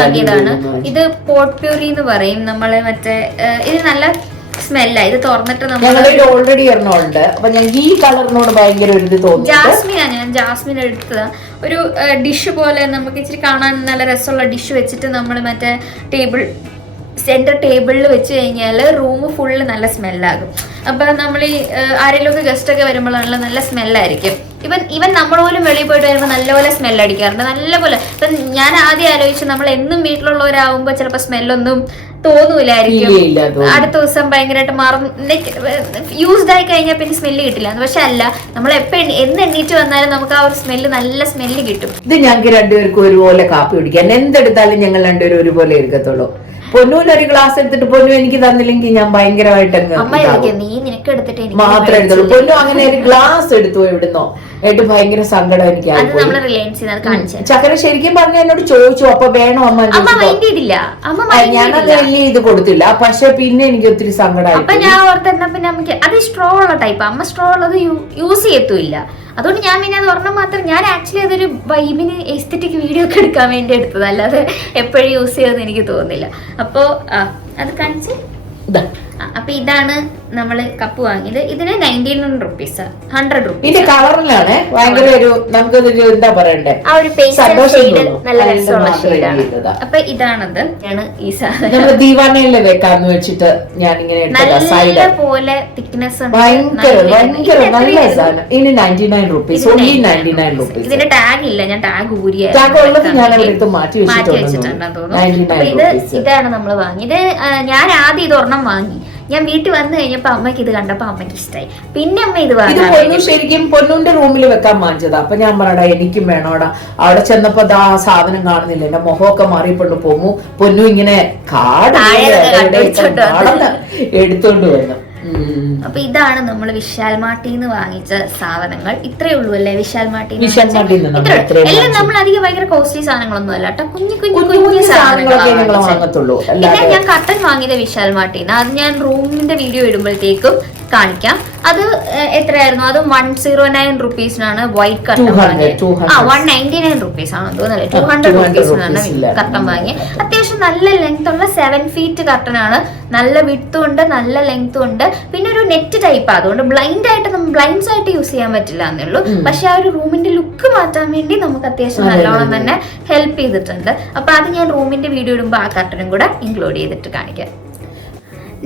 വാങ്ങിയതാണ്. ഇത് പോട്ട് പ്യൂറി എന്ന് പറയും. നമ്മള് മറ്റേ ഇത് നല്ല സ്മെല്ലാ. ഇത് തുറന്നിട്ട് ഓൾറെഡി ഒരെണ്ണമുണ്ട്. അപ്പൊ ഞങ്ങൾക്ക് ഈ കളറിനോട് ഭയങ്കര ഒരു ഇത് തോന്നി. ഞാൻ ജാസ്മിൻ എടുത്തത് ഒരു ഡിഷ് പോലെ നമുക്ക് ഇച്ചിരി കാണാൻ നല്ല രസമുള്ള ഡിഷ് വെച്ചിട്ട് നമ്മൾ മറ്റേ സെന്റർ ടേബിളിൽ വെച്ച് കഴിഞ്ഞാൽ റൂം ഫുള്ള് നല്ല സ്മെല്ലാകും. അപ്പൊ നമ്മൾ ഈ ആരെങ്കിലും ഒക്കെ ഗസ്റ്റ് ഒക്കെ വരുമ്പോഴാണല്ലോ നല്ല സ്മെല്ലായിരിക്കും. ഇവൻ നമ്മൾ പോലും വെളിയിൽ പോയിട്ട് വരുമ്പോൾ നല്ലപോലെ സ്മെല്ല് അടിക്കാറുണ്ട്. നല്ലപോലെ. ഇപ്പം ഞാൻ ആദ്യം ആലോചിച്ചു നമ്മൾ എന്നും വീട്ടിലുള്ളവരാകുമ്പോൾ ചിലപ്പോൾ സ്മെല്ലൊന്നും തോന്നൂലായിരിക്കും. അടുത്ത ദിവസം ഭയങ്കരമായിട്ട് മാറും, യൂസ്ഡ് ആയി കഴിഞ്ഞാൽ പിന്നെ സ്മെല്ല് കിട്ടില്ല. പക്ഷെ അല്ല, നമ്മൾ എന്ന് എണ്ണീറ്റ് വന്നാലും നമുക്ക് ആ ഒരു സ്മെല്ല്, നല്ല സ്മെല്ല് കിട്ടും. ഇത് ഞങ്ങൾക്ക് രണ്ടുപേർക്കും ഒരുപോലെ കാപ്പി കുടിക്കാൻ എന്തെടുത്താലും ഞങ്ങൾ രണ്ടുപേരും ഒരുപോലെ എടുക്കത്തുള്ളൂ. പൊന്നൂന് ഒരു ഗ്ലാസ് എടുത്തിട്ട് പൊന്നു എനിക്ക് തന്നില്ലെങ്കിൽ ഞാൻ ഭയങ്കരമായിട്ട് മാത്രമേ എടുത്തുള്ളൂ. പൊന്നു അങ്ങനെ ഒരു ഗ്ലാസ് എടുത്തു എവിടുന്നോ എന്നിട്ട് ഭയങ്കര സങ്കടം എനിക്ക്. ചക്കര ശരിക്കും പറഞ്ഞ എന്നോട് ചോദിച്ചു, അപ്പൊ വേണോ അമ്മ? ഞാനത് വലിയ ഇത് കൊടുത്തില്ല. പക്ഷെ പിന്നെ എനിക്ക് ഒത്തിരി സങ്കടമായി. അപ്പൊ ഞാൻ ഓർത്തെന്നാ പിന്നെ അമ്മയ്ക്ക് അത് സ്ട്രോ ഉള്ള ടൈപ്പ്, അമ്മ സ്ട്രോ ഉള്ളത് യൂസ് ചെയ്യത്തുമില്ല. അതുകൊണ്ട് ഞാൻ പിന്നെ അത് ഒരെണ്ണം മാത്രം, ഞാൻ ആക്ച്വലി അതൊരു വൈബിന് എസ്തെറ്റിക് വീഡിയോ ഒക്കെ എടുക്കാൻ വേണ്ടി എടുത്തത്, അല്ലാതെ എപ്പോഴും യൂസ് ചെയ്യുമെന്ന് എനിക്ക് തോന്നുന്നില്ല. അപ്പോ അത് കാണിച്ച്. അപ്പൊ ഇതാണ് നമ്മള് കപ്പ് വാങ്ങിയത്. ഇതിന് 99 റുപ്പീസ്, 100 റുപ്പീസ്. കളറിലാണ് ഭയങ്കര ഒരു നമുക്കൊരു എന്താ പറയണ്ടേ, ആ ഒരു പേസ്റ്റൽ ഷെയ്ഡ് നല്ല രസമുള്ള ഷെയ്ഡാണ്. അപ്പൊ ഇതാണത് ഈ സാധനം ദീവാനയില് വെക്കാന്ന് വെച്ചിട്ട് ഞാൻ ഇങ്ങനെ നല്ല പോലെ തിക്നെസ് ഉണ്ട്. നല്ല സാധനം. ഇതിന് 99 റുപ്പീസ്. ഇതിന്റെ ടാഗ് ഇല്ല, ഞാൻ ടാഗ് മാറ്റി വെച്ചിട്ടുണ്ടെന്ന് തോന്നുന്നു. ഇതാണ് നമ്മൾ വാങ്ങിയത്. ഞാൻ ആദ്യം ഇത് ഒരെണ്ണം വാങ്ങി. ഞാൻ വീട്ടിൽ വന്നു കഴിഞ്ഞപ്പോ അമ്മയ്ക്ക് ഇത് കണ്ടപ്പോ അമ്മയ്ക്ക് ഇഷ്ടമായി. പിന്നെ അമ്മ ഇത് വാങ്ങി. ശരിക്കും പൊന്നൂന്റെ റൂമിൽ വെക്കാൻ വാങ്ങിച്ചതാ. അപ്പൊ ഞാൻ പറയടാ എനിക്കും വേണോടാ. അവിടെ ചെന്നപ്പോ ആ സാധനം കാണുന്നില്ല. എന്റെ മുഖമൊക്കെ മാറിയപ്പോണ്ട് പൊന്നു ഇങ്ങനെ കാട് എടുത്തോണ്ട് വന്നു. അപ്പൊ ഇതാണ് നമ്മൾ വിശാൽ മാർട്ടിന്ന് വാങ്ങിച്ച സാധനങ്ങൾ. ഇത്രയേ ഉള്ളൂ അല്ലേ വിശാൽ മാർട്ടിന്ന്? എല്ലാം നമ്മൾ അധികം ഭയങ്കര കോസ്റ്റ്ലി സാധനങ്ങളൊന്നും അല്ല കേട്ടോ, കുഞ്ഞു കുഞ്ഞു കുഞ്ഞു സാധനങ്ങൾ. പിന്നെ ഞാൻ കട്ടൻ വാങ്ങിയത് വിശാൽ മാർട്ടിന്ന്, അത് ഞാൻ റൂമിന്റെ വീഡിയോ ഇടുമ്പോഴത്തേക്കും കാണിക്കാം. അത് എത്രയായിരുന്നു? അത് 109 റുപ്പീസിനാണ് വൈറ്റ് കട്ടൻ വാങ്ങിയത്. 199 റുപ്പീസ് ആണ് തോന്നുന്നത്, 200 റുപ്പീസിനാണ് കട്ടൻ വാങ്ങിയത്. അത്യാവശ്യം നല്ല ലെങ്ത് ഉള്ള 7 ഫീറ്റ് കട്ടനാണ്, നല്ല വിഡ്ത്തും ഉണ്ട് നല്ല ലെങ്ത്തും ഉണ്ട്. പിന്നെ ഒരു നെറ്റ് ടൈപ്പ്, അതുകൊണ്ട് ബ്ലൈൻഡ്സ് ആയിട്ട് യൂസ് ചെയ്യാൻ പറ്റില്ല എന്നേ ഉള്ളൂ. പക്ഷെ ആ ഒരു റൂമിന്റെ ലുക്ക് മാറ്റാൻ വേണ്ടി നമുക്ക് അത്യാവശ്യം നല്ലോണം തന്നെ ഹെൽപ്പ് ചെയ്തിട്ടുണ്ട്. അപ്പൊ അത് ഞാൻ റൂമിന്റെ വീഡിയോ ഇടുമ്പോൾ ആ കട്ടനും കൂടെ ഇൻക്ലൂഡ് ചെയ്തിട്ട് കാണിക്കാം.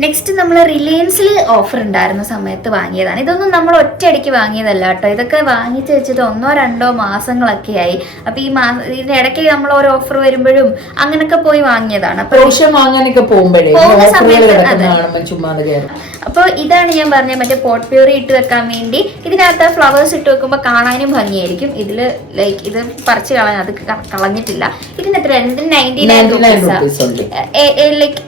നെക്സ്റ്റ് നമ്മൾ റിലയൻസിൽ ഓഫർ ഉണ്ടായിരുന്ന സമയത്ത് വാങ്ങിയതാണ്. ഇതൊന്നും നമ്മൾ ഒറ്റയടിക്ക് വാങ്ങിയതല്ല കേട്ടോ, ഇതൊക്കെ വാങ്ങിച്ച് വെച്ചിട്ട് 1-2 മാസങ്ങളൊക്കെ ആയി. അപ്പൊ ഇതിന്റെ ഇടയ്ക്ക് നമ്മൾ ഓരോ ഓഫർ വരുമ്പോഴും അങ്ങനൊക്കെ പോയി വാങ്ങിയതാണ്. പോകുന്ന സമയത്ത് അപ്പോൾ ഇതാണ് ഞാൻ പറഞ്ഞ മറ്റേ പോട്ട് പ്യൂറി ഇട്ട് വെക്കാൻ വേണ്ടി. ഇതിനകത്ത് ഫ്ലവേഴ്സ് ഇട്ട് വെക്കുമ്പോൾ കാണാനും ഭംഗിയായിരിക്കും. ഇതില് ലൈക്ക് ഇത് പറിച്ച് കളയാൻ, അത് കളഞ്ഞിട്ടില്ല. ഇതിന് എത്രയായിരുന്നു? ഇതിന് 99 rupees. Like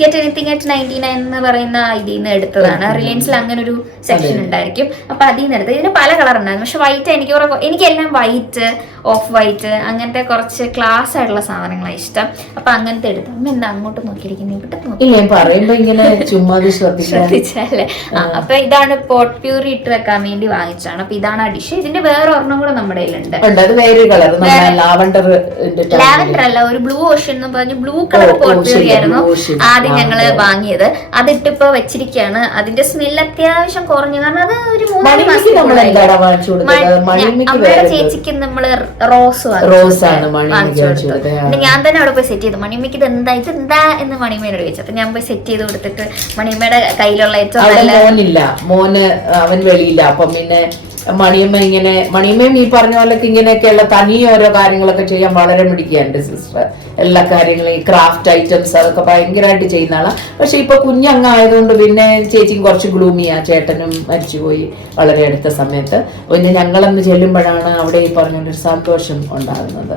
get anything at 99 എന്ന് പറയുന്ന ഇതിൽ നിന്ന് എടുത്തതാണ്. റിലയൻസിൽ അങ്ങനെ ഒരു സെക്ഷൻ ഉണ്ടായിരിക്കും, അപ്പൊ അതിൽ നിന്ന് എടുത്തത്. ഇതിന് പല കളർ ഉണ്ടായിരുന്നു, പക്ഷെ വൈറ്റ് എനിക്കെല്ലാം വൈറ്റ്, ഓഫ് വൈറ്റ് അങ്ങനത്തെ കുറച്ച് ക്ലാസ് ആയിട്ടുള്ള സാധനങ്ങളാണ് ഇഷ്ടം. അപ്പൊ അങ്ങനത്തെ എടുത്തു. അമ്മ എന്താ അങ്ങോട്ട് നോക്കിയിരിക്കുന്നത്? ശ്രദ്ധിച്ചല്ലേ? അപ്പൊ ഇതാണ് പോട്ട് പ്യൂറി ഇട്ട് വെക്കാൻ വേണ്ടി വാങ്ങിച്ചാണ്. അപ്പൊ ഇതാണ് ആ ഡിഷ്. ഇതിന്റെ വേറെ ഒരെണ്ണം കൂടെ നമ്മുടെ കയ്യിലുണ്ട്. ലാവൻഡർ അല്ല, ഒരു ബ്ലൂ ഓഷൻ എന്ന് പറഞ്ഞു, ബ്ലൂ കളർ പോട്ട് പ്യൂറി ആയിരുന്നു ആദ്യം ഞങ്ങള് വാങ്ങിയത്. അതിട്ടിപ്പോ വെച്ചിരിക്കുകയാണ്. അതിന്റെ സ്മെൽ അത്യാവശ്യം കുറഞ്ഞു, കാരണം അത് ഒരു 3 മാസം. അമ്മയുടെ ചേച്ചിക്ക് നമ്മള് റോസ് വാങ്ങിച്ചു കൊടുത്തു. ഞാൻ തന്നെ അവിടെ പോയി സെറ്റ് ചെയ്തു. മണിയമ്മയ്ക്ക് ഇതെന്താ എന്ന് മണിയമ്മയോട് ചോദിച്ചു. അപ്പൊ ഞാൻ പോയി സെറ്റ് ചെയ്ത് കൊടുത്തിട്ട് മണിയമ്മയുടെ കയ്യിലുള്ള മോന് അവൻ വെളിയില്ല. അപ്പം പിന്നെ മണിയമ്മയും ഈ പറഞ്ഞ പോലൊക്കെ ഇങ്ങനെയൊക്കെയുള്ള തനി ഓരോ കാര്യങ്ങളൊക്കെ ചെയ്യാൻ വളരെ മിടിക്കുക എന്റെ സിസ്റ്റർ. എല്ലാ കാര്യങ്ങളും ഈ ക്രാഫ്റ്റ് ഐറ്റംസ് അതൊക്കെ ഭയങ്കരമായിട്ട് ചെയ്യുന്ന ആളാണ്. പക്ഷെ ഇപ്പൊ കുഞ്ഞങ്ങായതുകൊണ്ട് പിന്നെ ചേച്ചിക്ക് കുറച്ച് ഗ്ലൂമിയാ. ചേട്ടനും മരിച്ചുപോയി വളരെ അടുത്ത സമയത്ത്. പിന്നെ ഞങ്ങളന്ന് ചെല്ലുമ്പോഴാണ് അവിടെ ഈ പറഞ്ഞൊരു സന്തോഷം ഉണ്ടാകുന്നത്.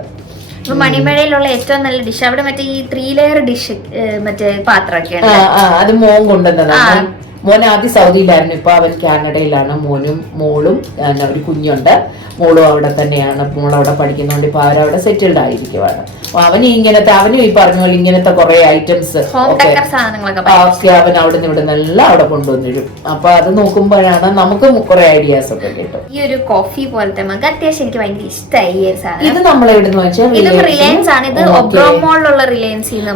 മണിമേടയിലുള്ള ഏറ്റവും നല്ല ഡിഷ് അവിടെ മറ്റേ ഈ 3 ലെയർ ഡിഷ് മറ്റേ പാത്രമൊക്കെയാണ്. അത് മോൻ കൊണ്ടുവന്നതാണ്. മോൻ ആദ്യം സൗദിയിലായിരുന്നു, ഇപ്പൊ അവൻ കാനഡയിലാണ്. മോനും മോളും ഒരു കുഞ്ഞുണ്ട്. മോളും അവിടെ തന്നെയാണ്. മോൾ അവിടെ പഠിക്കുന്നതുകൊണ്ട് ഇപ്പൊ അവരവിടെ സെറ്റിൽഡ് ആയിരിക്കുവാണ്. അവനും ഈ പറഞ്ഞ പോലെ ഇങ്ങനത്തെ കുറെ ഐറ്റംസ് ഒക്കെ അവൻ അവിടെ നിന്ന് ഇവിടെ നല്ല അവിടെ കൊണ്ടുവന്നിരും. അപ്പൊ അത് നോക്കുമ്പോഴാണ് നമുക്ക് കുറെ ഐഡിയാസ് ഒക്കെ കിട്ടും. ഈ ഒരു കോഫി പോലത്തെ മഗ് അത്യാവശ്യം എനിക്ക് ഭയങ്കര ഇഷ്ടമായി. ഇത് നമ്മൾ എവിടുന്ന് വാങ്ങിച്ചാൽ റിലയൻസ് ആണ്. ഇത് ഒബ്രോമോളിലുള്ള റിലയൻസിൽ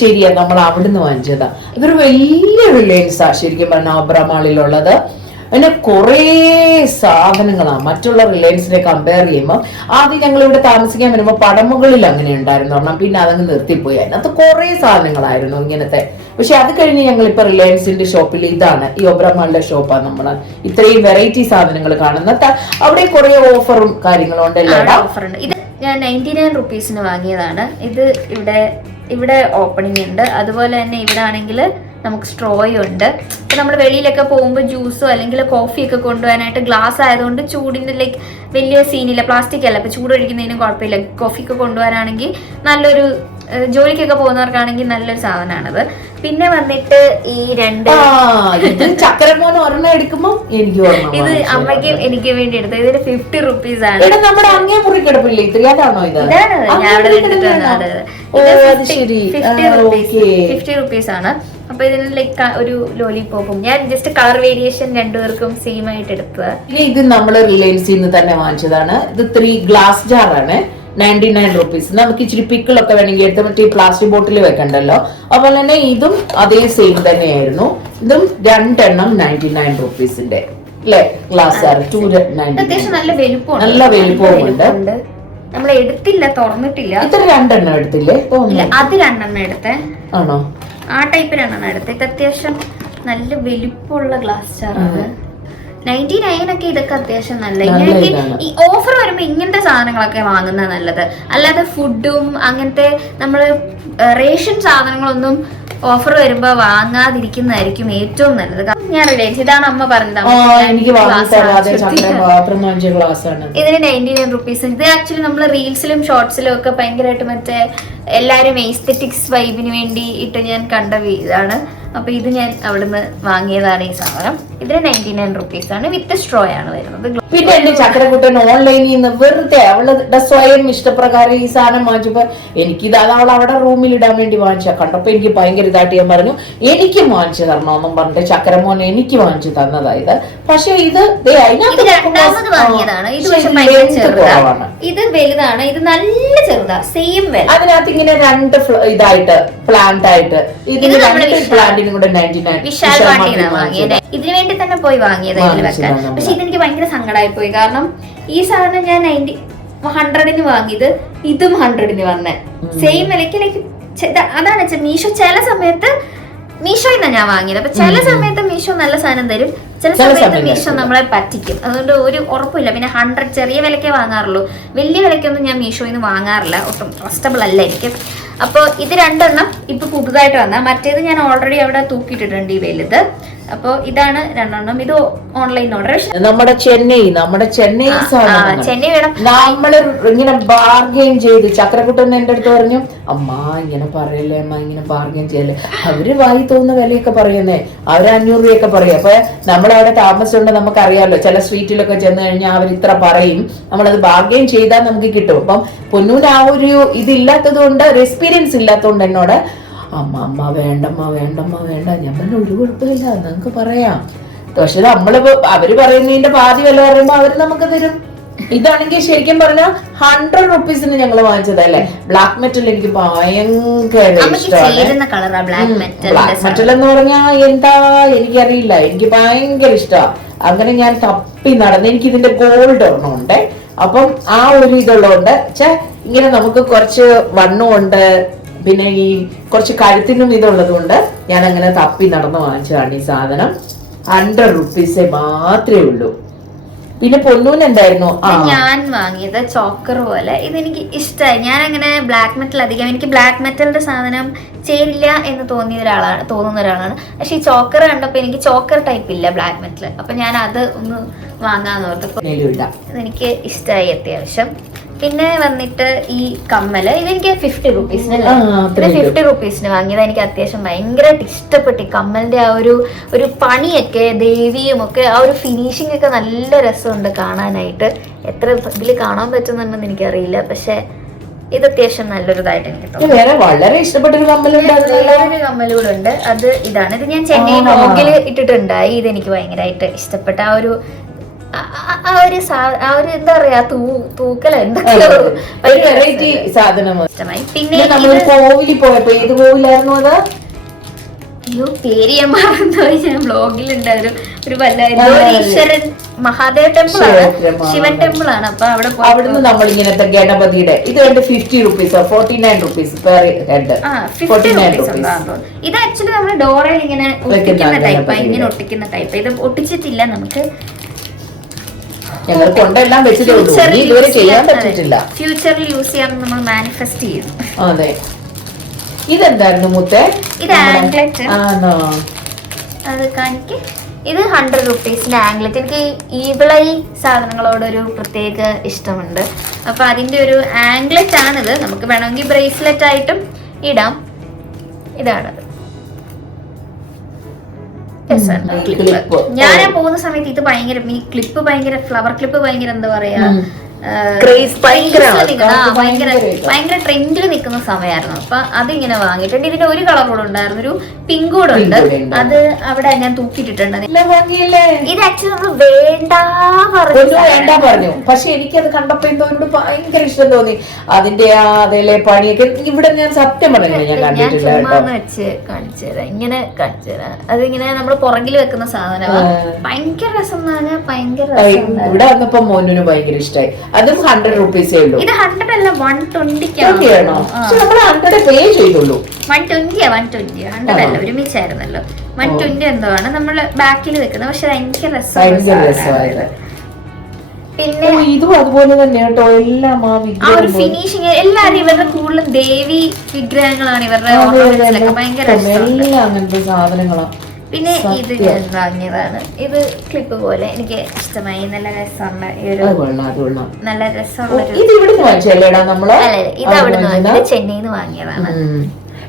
ശരിയാ, നമ്മൾ അവിടുന്ന് വാങ്ങിച്ചതാ. ഇതൊരു വലിയ റിലയൻസാ ശരിക്കും പറഞ്ഞ ഒബ്രോമോളിലുള്ളത്. പിന്നെ കുറേ സാധനങ്ങളാണ് മറ്റുള്ള റിലയൻസിനെ കമ്പയർ ചെയ്യുമ്പോൾ. ആദ്യം ഞങ്ങൾ ഇവിടെ താമസിക്കാൻ വരുമ്പോൾ പടമുകളിൽ അങ്ങനെ ഉണ്ടായിരുന്നു പറഞ്ഞാൽ, പിന്നെ അതങ്ങ് നിർത്തിപ്പോയി. അതിനകത്ത് കുറേ സാധനങ്ങളായിരുന്നു ഇങ്ങനത്തെ. പക്ഷെ അത് കഴിഞ്ഞ് ഞങ്ങൾ ഇപ്പൊ റിലയൻസിന്റെ ഷോപ്പിൽ ഇതാണ്, ഈ ഒബ്രോമോളിന്റെ ഷോപ്പാണ് നമ്മൾ ഇത്രയും വെറൈറ്റി സാധനങ്ങൾ കാണുന്നത്. അവിടെ കുറെ ഓഫറും കാര്യങ്ങളും ഉണ്ടല്ലോ. ഇത് ഞാൻ 99 റുപ്പീസിന് വാങ്ങിയതാണ്. ഇത് ഇവിടെ ഓപ്പണിംഗ് ഉണ്ട്. അതുപോലെ തന്നെ ഇവിടെ ആണെങ്കിൽ നമുക്ക് സ്ട്രോയും ഉണ്ട്. ഇപ്പൊ നമ്മൾ വെളിയിലൊക്കെ പോകുമ്പോൾ ജ്യൂസോ അല്ലെങ്കിൽ കോഫിയൊക്കെ കൊണ്ടുപോകാനായിട്ട് ഗ്ലാസ് ആയതുകൊണ്ട് ചൂടിന്റെ ലൈക്ക് വലിയ സീനില്ല, പ്ലാസ്റ്റിക് അല്ല. അപ്പൊ ചൂട് ഒഴിക്കുന്നതിനും കുഴപ്പമില്ല. കോഫിയൊക്കെ കൊണ്ടുപോകാനാണെങ്കിൽ നല്ലൊരു, ജോലിക്കൊക്കെ പോകുന്നവർക്കാണെങ്കിൽ നല്ലൊരു സാധനമാണത്. പിന്നെ വന്നിട്ട് ഈ 2 ചക്കരമോന് ഒരെണ്ണം എടുക്കുമ്പോ എനിക്ക് ഇത് അമ്മയ്ക്ക് എനിക്ക് വേണ്ടി എടുത്തത്. ഇതിന് 50 റുപ്പീസ് ആണ്. നമ്മുടെ അങ്ങേ മുറി കിടപ്പില്ലേ? ഇതാണ് ഞാൻ അവിടെ എടുത്തിട്ട് വന്നത്. 50 റുപ്പീസ് ആണ്. അപ്പൊ ഇതിന് ലൈക്ക് ഒരു ലോലിപോപ്പും ഞാൻ ജസ്റ്റ് കളർ വേരിയേഷൻ രണ്ടുപേർക്കും സെയിം ആയിട്ട് എടുത്തത്. ഇത് നമ്മള് റിലയൻസിൽ നിന്ന് തന്നെ വാങ്ങിച്ചതാണ്. ഇത് 3 ഗ്ലാസ് ജാർ ആണ്, 99 റുപ്പീസ്. നമുക്ക് ഇച്ചിരി പിക്കിളൊക്കെ വേണമെങ്കിൽ എടുത്ത് മറ്റേ പ്ലാസ്റ്റിക് ബോട്ടിൽ വെക്കണ്ടല്ലോ. അതുപോലെ തന്നെ ഇതും അതേ സെയിം തന്നെയായിരുന്നു. ഇതും 2 എണ്ണം 99 റുപ്പീസിന്റെ അല്ലെ ഗ്ലാസ് ജാർ. 290. അത്യാവശ്യം നല്ല വലുപ്പമുണ്ട്. നല്ല വലുപ്പമുണ്ട്. നമ്മൾ എടുത്തില്ല, തുറന്നിട്ടില്ല. ഇത്ര 2 എണ്ണം എടുത്തില്ലേ? അത് 2 എണ്ണം എടുത്തേ. ആണോ? ആ ടൈപ്പ് 2 എണ്ണം എടുത്തേ. ഇത് അത്യാവശ്യം നല്ല വലുപ്പമുള്ള ഗ്ലാസ് ജാറാണ്. 99 ഒക്കെ ഇതൊക്കെ അത്യാവശ്യം നല്ല. ഇങ്ങനെയൊക്കെ ഈ ഓഫർ വരുമ്പോ ഇങ്ങനത്തെ സാധനങ്ങളൊക്കെ വാങ്ങുന്നത് നല്ലത്. അല്ലാതെ ഫുഡും അങ്ങനത്തെ നമ്മള് റേഷൻ സാധനങ്ങളൊന്നും ഓഫർ വരുമ്പോ വാങ്ങാതിരിക്കുന്നതായിരിക്കും ഏറ്റവും നല്ലത്. ഞാൻ റിലയൻസ്, ഇതാണ് അമ്മ പറഞ്ഞത്. ഇതിന് 99 റുപ്പീസ്. ഇത് ആക്ച്വലി നമ്മൾ റീൽസിലും ഷോർട്സിലും ഒക്കെ ഭയങ്കരമായിട്ട് മറ്റേ എല്ലാരും എസ്തെറ്റിക്സ് വൈബിന് വേണ്ടി ഇട്ട് ഞാൻ കണ്ട ഇതാണ്. അപ്പൊ ഇത് ഞാൻ അവിടുന്ന് വാങ്ങിയതാണ് ഈ സാധനം. ഇതിന് 99 rupees ആണ്, വിത്ത് സ്ട്രോ ആണ് വരുന്നത്. പിന്നെ എന്റെ ചക്രക്കുട്ടൻ ഓൺലൈനിൽ നിന്ന് വെറുതെ അവളുടെ സ്വയം ഇഷ്ടപ്രകാരം ഈ സാധനം വാങ്ങിച്ചപ്പോ എനിക്കിത് അത് അവൾ അവിടെ റൂമിൽ ഇടാൻ വേണ്ടി വാങ്ങിച്ച കണ്ടപ്പോ എനിക്ക് ഭയങ്കര ഇതായിട്ട് ഞാൻ പറഞ്ഞു എനിക്ക് വാങ്ങിച്ചു തരണമെന്നും പറഞ്ഞിട്ട് ചക്രമോൻ എനിക്ക് വാങ്ങിച്ചു തന്നതായത്. പക്ഷെ ഇത് രണ്ടാമത് വാങ്ങിയതാണ്. ഇത് പക്ഷെ ഭയങ്കര ചെറുതാണ്, ഇത് വലുതാണ്, ഇത് നല്ല ചെറുതാ, സെയിം വില. അതിനകത്ത് ഇങ്ങനെ രണ്ട് ഇതായിട്ട് പ്ലാന്റ് ആയിട്ട് ഇതിന് രണ്ട് പ്ലാന്റിനും കൂടെ 99 വിശാൽ വാട്ടിയാണ് വാങ്ങിയത്. ഇതിനു വേണ്ടി തന്നെ പോയി വാങ്ങിയത് ഇതിൽ വെക്കാൻ. പക്ഷെ ഇതെനിക്ക് ഭയങ്കര സങ്കടമായി പോയി. കാരണം ഈ സാധനം ഞാൻ 100-ന് വാങ്ങിയത്, ഇതും 100-ന് വന്നേ സെയിം വിലക്ക്. ലൈക്ക് അതാണ് മീഷോ ചില സമയത്ത് മീഷോയിൽ നിന്നാണ് ഞാൻ വാങ്ങിയത്. അപ്പൊ ചില സമയത്ത് മീഷോ നല്ല സാധനം തരും, ചില സമയത്ത് മീഷോ നമ്മളെ പറ്റിക്കും. അതുകൊണ്ട് ഒരു ഉറപ്പില്ല. പിന്നെ 100 ചെറിയ വിലക്കേ വാങ്ങാറുള്ളൂ, വലിയ വിലക്കൊന്നും ഞാൻ മീഷോയിൽ നിന്ന് വാങ്ങാറില്ല, ഒട്ടും ട്രസ്റ്റബിൾ അല്ല എനിക്ക്. അപ്പോൾ ഇത് രണ്ടെണ്ണം ഇപ്പൊ പുതുതായിട്ട് വന്ന, മറ്റേത് ഞാൻ ഓൾറെഡി അവിടെ തൂക്കിയിട്ടിട്ടുണ്ട് ഈ വലുത്. അപ്പോൾ ഇതാണ് രണ്ടെണ്ണം. ഇത് ഓൺലൈൻ ഓർഡർ. നമ്മുടെ ചെന്നൈ വേണം. നമ്മള് ഇങ്ങനെ ബാർഗെയിൻ ചെയ്ത് ചക്രക്കുട്ടൻ എന്റെ അടുത്ത് പറഞ്ഞു, അമ്മ ഇങ്ങനെ പറയല്ലേ അമ്മ, ഇങ്ങനെ ബാർഗെയിൻ ചെയ്യല്ലേ, അവര് വായി തോന്നുന്ന വിലയൊക്കെ പറയുന്നേ, അവര് 500 രൂപയൊക്കെ പറയും. അപ്പൊ നമ്മളവിടെ താമസിച്ചുകൊണ്ട് നമുക്കറിയാമല്ലോ, ചില സ്ട്രീറ്റിലൊക്കെ ചെന്ന് കഴിഞ്ഞാൽ അവർ ഇത്ര പറയും, നമ്മളത് ബാർഗെയിൻ ചെയ്താൽ നമുക്ക് കിട്ടും. അപ്പം പൊന്നൂന് ആ ഒരു ഇതില്ലാത്തത് കൊണ്ട്, ഒരു എക്സ്പീരിയൻസ് ഇല്ലാത്തതുകൊണ്ട് എന്നോട് അമ്മ വേണ്ടമ്മ വേണ്ട. ഞാൻ പറഞ്ഞ ഒരു കുഴപ്പമില്ല, നമുക്ക് പറയാം. പക്ഷെ നമ്മളിപ്പോ അവര് പറയുന്നതിന്റെ പാതി വില പറയുമ്പോ അവര് നമുക്ക് തരും. ഇതാണെങ്കിൽ ശരിക്കും പറഞ്ഞാൽ 100 rupeesന് ഞങ്ങൾ വാങ്ങിച്ചതല്ലേ. ബ്ലാക്ക് മെറ്റൽ എനിക്ക് ഭയങ്കര ഇഷ്ടമാണ്. ബ്ലാക്ക് മെറ്റൽ എന്ന് പറഞ്ഞാൽ എന്താ എനിക്കറിയില്ല, എനിക്ക് ഭയങ്കര ഇഷ്ടമാണ്. അങ്ങനെ ഞാൻ തപ്പി നടന്ന് എനിക്ക് ഇതിന്റെ ഗോൾഡ് ഒരെണ്ണമുണ്ട്. അപ്പം ആ ഒരു ഇതുള്ളതുകൊണ്ട് ഇങ്ങനെ നമുക്ക് കുറച്ച് വണ്ണമുണ്ട്, പിന്നെ ഈ കുറച്ച് കഴുത്തിനും ഇതുള്ളത് കൊണ്ട് ഞാൻ അങ്ങനെ തപ്പി നടന്ന് വാങ്ങിച്ചതാണ് ഈ സാധനം. 100 rupees മാത്രമേ ഉള്ളൂ. പിന്നെ പൊന്നൂന് എന്തായിരുന്നു ഞാൻ വാങ്ങിയത് ചോക്കർ പോലെ. ഇതെനിക്ക് ഇഷ്ടമായി. ഞാൻ അങ്ങനെ ബ്ലാക്ക് മെറ്റൽ അധികം, എനിക്ക് ബ്ലാക്ക് മെറ്റലിന്റെ സാധനം ചേരില്ല എന്ന് തോന്നുന്ന ഒരാളാണ്. പക്ഷെ ഈ ചോക്കർ കണ്ടപ്പോ എനിക്ക് ചോക്കർ ടൈപ്പ് ഇല്ല ബ്ലാക്ക് മെറ്റൽ, അപ്പൊ ഞാൻ അത് ഒന്ന് വാങ്ങാന്ന് ഓർത്തപ്പോ ഇതെനിക്ക് ഇഷ്ടമായി അത്യാവശ്യം. പിന്നെ വന്നിട്ട് ഈ കമ്മല്, ഇതെനിക്ക് 50 rupeesന്, ഇത് 50 rupeesന് വാങ്ങിയത്. എനിക്ക് അത്യാവശ്യം ഭയങ്കരമായിട്ട് ഇഷ്ടപ്പെട്ടു. ഈ കമ്മലിന്റെ ആ ഒരു പണിയൊക്കെ, ദേവിയും ഒക്കെ ആ ഒരു ഫിനിഷിംഗ് ഒക്കെ നല്ല രസമുണ്ട് കാണാനായിട്ട്. എത്ര ഇതിൽ കാണാൻ പറ്റുന്നുണ്ടെന്ന് എനിക്കറിയില്ല, പക്ഷെ ഇത് അത്യാവശ്യം നല്ലൊരു ഇതായിട്ട് എനിക്ക് തോന്നുന്നു. വളരെ ഇഷ്ടപ്പെട്ട ഒരു കമ്മലൂടെ ഉണ്ട്, അത് ഇതാണ്. ഇത് ഞാൻ ചെന്നൈ വ്ലോഗിൽ ഇട്ടിട്ടുണ്ടായി. ഇതെനിക്ക് ഭയങ്കരമായിട്ട് ഇഷ്ടപ്പെട്ട ആ ഒരു എന്താ പറയാ, തൂക്കല എന്തൊക്കെയോ ഇഷ്ടമായി. പിന്നെ കോവിലിൽ പോയപ്പോ ഏത് കോവിലായിരുന്നു അത്? അയ്യോ പേര് ഞാൻ മറന്നുപോയി. ഞാൻ വ്ലോഗിലുണ്ട്. ഒരു വല്ല ഈശ്വരൻ മഹാദേവ് ടെമ്പിൾ ആണ്, ശിവൻ ടെമ്പിൾ ആണ്. അപ്പൊ അവിടുന്ന് നമ്മൾ ഇങ്ങനത്തെ ഗണപതിയുടെ ഇത് 50 rupees 49 rupees per head. 49 rupees. ഇത് ആക്ച്വലി നമ്മൾ ഡോറയിൽ ഇങ്ങനെ ഒട്ടിക്കുന്ന ടൈപ്പ്, ഇങ്ങനെ ഒട്ടിക്കുന്ന ടൈപ്പ്. ഇത് ഒട്ടിച്ചിട്ടില്ല, നമുക്ക് ഞങ്ങൾ കൊണ്ടെല്ലാം വെച്ചിട്ടേ ഉള്ളൂ, ഇതുവരെ ചെയ്യാൻ പറ്റിട്ടില്ല. ഫ്യൂച്ചറിൽ യൂസ് ചെയ്യാൻ നമ്മൾ മാനിഫെസ്റ്റ് ചെയ്യും. അതെ. ഇതെന്തായിരുന്നു മുത്തേ? ഇത് ആംഗ്ലറ്റ്. അത് കാണിക്ക്. ഇത് 100 rupeesന്റെ ആംഗ്ലറ്റ്. എനിക്ക് ഈവിളൈ സാധനങ്ങളോടൊരു പ്രത്യേക ഇഷ്ടമുണ്ട്. അപ്പൊ അതിന്റെ ഒരു ആംഗ്ലറ്റ് ആണിത്. നമുക്ക് വേണമെങ്കിൽ ബ്രേസ്ലെറ്റ് ആയിട്ടും ഇടാം. ഇതാണത്. ഞാൻ പോകുന്ന സമയത്ത് ഇത് ഭയങ്കര, ഈ ക്ലിപ്പ് ഭയങ്കര, ഫ്ലവർ ക്ലിപ്പ് ഭയങ്കര എന്താ പറയാ, ഭയങ്കര ട്രെൻഡിൽ നിൽക്കുന്ന സമയമായിരുന്നു. അപ്പൊ അതിങ്ങനെ വാങ്ങിയിട്ടുണ്ട്. ഇതിന്റെ ഒരു കളർ കൂടെ ഉണ്ടായിരുന്നു, ഒരു പിങ്ക് കൂടെ ഉണ്ട്. അത് അവിടെ ഞാൻ തൂക്കിയിട്ടിട്ടുണ്ട്. ഇത് ആക്ച്വലി നമ്മൾ വേണ്ട പറഞ്ഞു, പക്ഷെ എനിക്കത് കണ്ടപ്പോ എന്തോട് ഭയങ്കര ഇഷ്ടം തോന്നി. അതിന്റെ അതേലെ പണിയൊക്കെ ഇവിടെ ഞാൻ സത്യം പറഞ്ഞു ഞാൻ ചുമ്മാന്ന് വെച്ച് കാണിച്ചു തരാം, ഇങ്ങനെ കാണിച്ചു തരാം. അതിങ്ങനെ നമ്മൾ പുറകിൽ വെക്കുന്ന സാധനമാണ്. ഭയങ്കര രസം എന്ന് പറഞ്ഞാൽ ഭയങ്കര രസം. ഇവിടെ വന്നപ്പോ മോനു ഭയങ്കര ഇഷ്ടമായി. അതും 100 rupees ഉള്ളൂ. ഇത് 100 അല്ല, 120 ആണോ? നമ്മൾ 100 പേ ചെയ്തുള്ളൂ. 120 100 അല്ല, ഒരുമിച്ചായിരുന്നല്ലോ. 120 എന്തോ ആണ് നമ്മൾ ബാക്കിൽ വെക്കുന്നത്. പക്ഷെ ഭയങ്കര രസമായത്. പിന്നെ ഇതും അതുപോലെ തന്നെ കേട്ടോ. എല്ലാം ആ ഒരു ഫിനിഷിങ്, എല്ലാരും ഇവരുടെ കൂടുതലും ദേവി വിഗ്രഹങ്ങളാണ് ഇവരുടെ ഓർണമെന്റ്സിലൊക്കെ. ഭയങ്കര അങ്ങനത്തെ സാധനങ്ങളാണ്. പിന്നെ ഇത് ഞാൻ വാങ്ങിയതാണ്. ഇത് ക്ലിപ്പ് പോലെ എനിക്ക് ഇഷ്ടമായി. നല്ല രസമുള്ള നല്ല രസമുള്ള. ഇത് അവിടെ നിന്ന് ചെന്നൈന്ന് വാങ്ങിയതാണ്.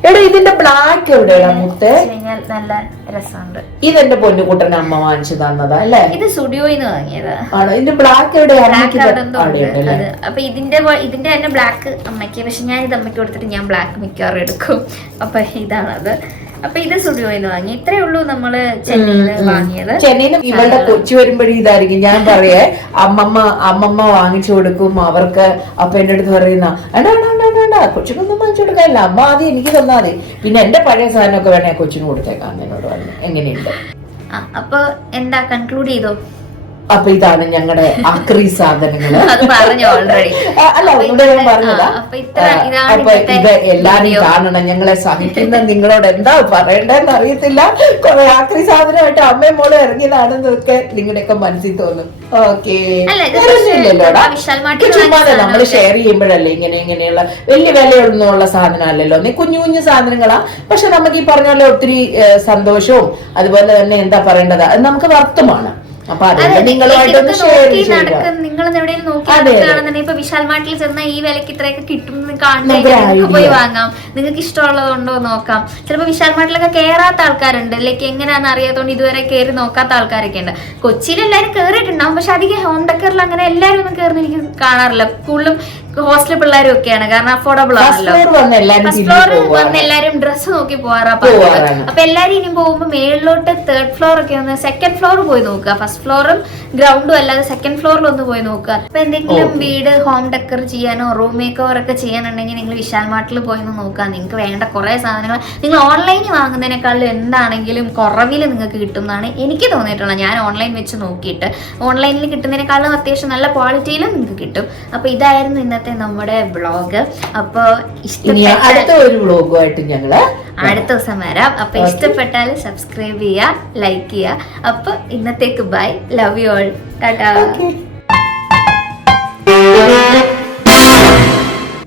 എടാ ഇതിന്റെ ബ്ലാക്ക് എവിടെയാ മുത്തേ? നല്ല രസമുണ്ട്. ഇതെന്റെ പൊന്നുകൂട്ടൻ അമ്മ വാങ്ങിച്ചു തന്നതാ അല്ലേ? ഇത് സ്റ്റുഡിയോന്ന് വാങ്ങിയത് ആണ്. ഇതിന്റെ ബ്ലാക്ക് എവിടെയാ? അപ്പൊ ഇതിന്റെ തന്നെ ബ്ലാക്ക് അമ്മയ്ക്ക്, പക്ഷെ ഞാൻ ഇത് അമ്മയ്ക്ക് കൊടുത്തിട്ട് ഞാൻ ബ്ലാക്ക് മിക്കവാറും എടുക്കും. അപ്പൊ ഇതാണത്. അപ്പൊ ഇത് സ്റ്റുഡിയോന്ന് വാങ്ങി. ഇത്രേ ഉള്ളൂ നമ്മള് ചെന്നൈന്ന് വാങ്ങിയത്. ചെന്നൈന്ന് ഇവളുടെ കൊച്ചു വരുമ്പോഴും ഇതായിരിക്കും. ഞാൻ പറയേ അമ്മമ്മ വാങ്ങിച്ചു കൊടുക്കും അവർക്ക്. അപ്പൊ എന്റെ അടുത്ത് പറയുന്ന എടാ കൊച്ചിനൊന്നും വാങ്ങിച്ചു കൊടുക്കാനില്ല, അമ്മ ആദ്യം എനിക്ക് തന്നാ മതി, പിന്നെ എന്റെ പഴയ സാധനമൊക്കെ വേണേ കൊച്ചിന് കൊടുത്തേക്കാം എന്നോട് പറഞ്ഞു. എങ്ങനെയുണ്ട്? അപ്പൊ എന്താ കൺക്ലൂഡ് ചെയ്തോ? അപ്പൊ ഇതാണ് ഞങ്ങളുടെ ആക്രി സാധനങ്ങള്. അത് പറഞ്ഞു ഓൾറെഡി. അല്ല ഒന്നുകൂടെ ഞാൻ പറഞ്ഞതാ. അപ്പൊ ഇത് എല്ലാരും കാണണം. ഞങ്ങളെ സഹിക്കുന്ന നിങ്ങളോട് എന്താ പറയണ്ടെന്ന് അറിയത്തില്ല. കുറെ ആക്രി സാധനമായിട്ട് അമ്മയും മോളും ഇറങ്ങിയതാണെന്നൊക്കെ നിങ്ങളുടെയൊക്കെ മനസ്സിൽ തോന്നും. ഓക്കെ, ഇല്ലല്ലോടാ, ചുമ്മാതെ നമ്മൾ ഷെയർ ചെയ്യുമ്പോഴല്ലേ ഇങ്ങനെയുള്ള വലിയ വിലയൊന്നുമുള്ള സാധനമല്ലല്ലോ. നീ കുഞ്ഞു കുഞ്ഞു സാധനങ്ങളാ, പക്ഷെ നമുക്ക് ഈ പറഞ്ഞ പോലെ ഒത്തിരി സന്തോഷവും അതുപോലെ തന്നെ എന്താ പറയേണ്ടത്, അത് നമുക്ക് വർത്തമാണ്. അപ്പൊ നിങ്ങളുമായിട്ടൊന്ന് ഷെയർ ചെയ്യുക. നിങ്ങൾ എവിടെയും നോക്കി ഇപ്പൊ വിശാൽ മാർട്ടിൽ ചെന്നാൽ ഈ വിലക്ക് ഇത്രയൊക്കെ കിട്ടും കാണുന്നത് പോയി വാങ്ങാം. നിങ്ങൾക്ക് ഇഷ്ടമുള്ളതുണ്ടോ നോക്കാം. ചിലപ്പോ വിശാൽ മാർട്ടിലൊക്കെ കേറാത്ത ആൾക്കാരുണ്ട്, ലൈക്ക് എങ്ങനെയാണെന്ന് അറിയാത്തോണ്ട് ഇതുവരെ കയറി നോക്കാത്ത ആൾക്കാരൊക്കെ ഉണ്ട്. കൊച്ചിയിൽ എല്ലാവരും കേറിയിട്ടുണ്ടാവും, പക്ഷെ അധികം ഹോം ഡെക്കറിൽ അങ്ങനെ എല്ലാവരും ഒന്നും കയറുന്ന എനിക്ക് കാണാറില്ല. കൂടുതലും ഹോസ്റ്റൽ പിള്ളേരും ഒക്കെയാണ്, കാരണം അഫോർഡബിൾ ആണല്ലോ. ഫസ്റ്റ് ഫ്ലോർ വന്ന് എല്ലാരും ഡ്രസ്സ് നോക്കി പോവാറാ. അപ്പൊ എല്ലാരും ഇനി പോകുമ്പോ മേളിലോട്ട് തേർഡ് ഫ്ലോർ ഒക്കെ ഒന്ന് സെക്കൻഡ് ഫ്ലോർ പോയി നോക്കുക. ഫസ്റ്റ് ഫ്ലോറും ഗ്രൗണ്ടും അല്ലാതെ സെക്കൻഡ് ഫ്ലോറിൽ ഒന്ന് പോയി നോക്കുക. അപ്പൊ എന്തെങ്കിലും വീട് ഹോം ഡെക്കർ ചെയ്യാനോ റൂം മേക്ക് ഓവർ ഒക്കെ ചെയ്യാനുണ്ടെങ്കിൽ നിങ്ങൾ വിശാൽ മാർട്ടിൽ പോയി നോക്കുക. നിങ്ങൾക്ക് വേണ്ട കുറെ സാധനങ്ങൾ നിങ്ങൾ ഓൺലൈനിൽ വാങ്ങുന്നതിനേക്കാളും എന്താണെങ്കിലും കുറവിൽ നിങ്ങൾക്ക് കിട്ടുന്നതാണ് എനിക്ക് തോന്നിയിട്ടുള്ളത്. ഞാൻ ഓൺലൈൻ വെച്ച് നോക്കിയിട്ട് ഓൺലൈനിൽ കിട്ടുന്നതിനേക്കാളും അത്യാവശ്യം നല്ല ക്വാളിറ്റിയിലും നിങ്ങൾക്ക് കിട്ടും. അപ്പൊ ഇതായിരുന്നു ഇന്നത്തെ നമ്മുടെ വ്ളോഗ്. അപ്പൊ അടുത്ത ഒരു വ്ളോഗുമായിട്ട് ഞങ്ങള് അടുത്ത ദിവസം വരാം. അപ്പൊ ഇഷ്ടപ്പെട്ടാൽ സബ്സ്ക്രൈബ് ചെയ്യുക, ലൈക്ക് ചെയ്യുക. അപ്പൊ ഇന്നത്തേക്ക് bye, love you all, Tata.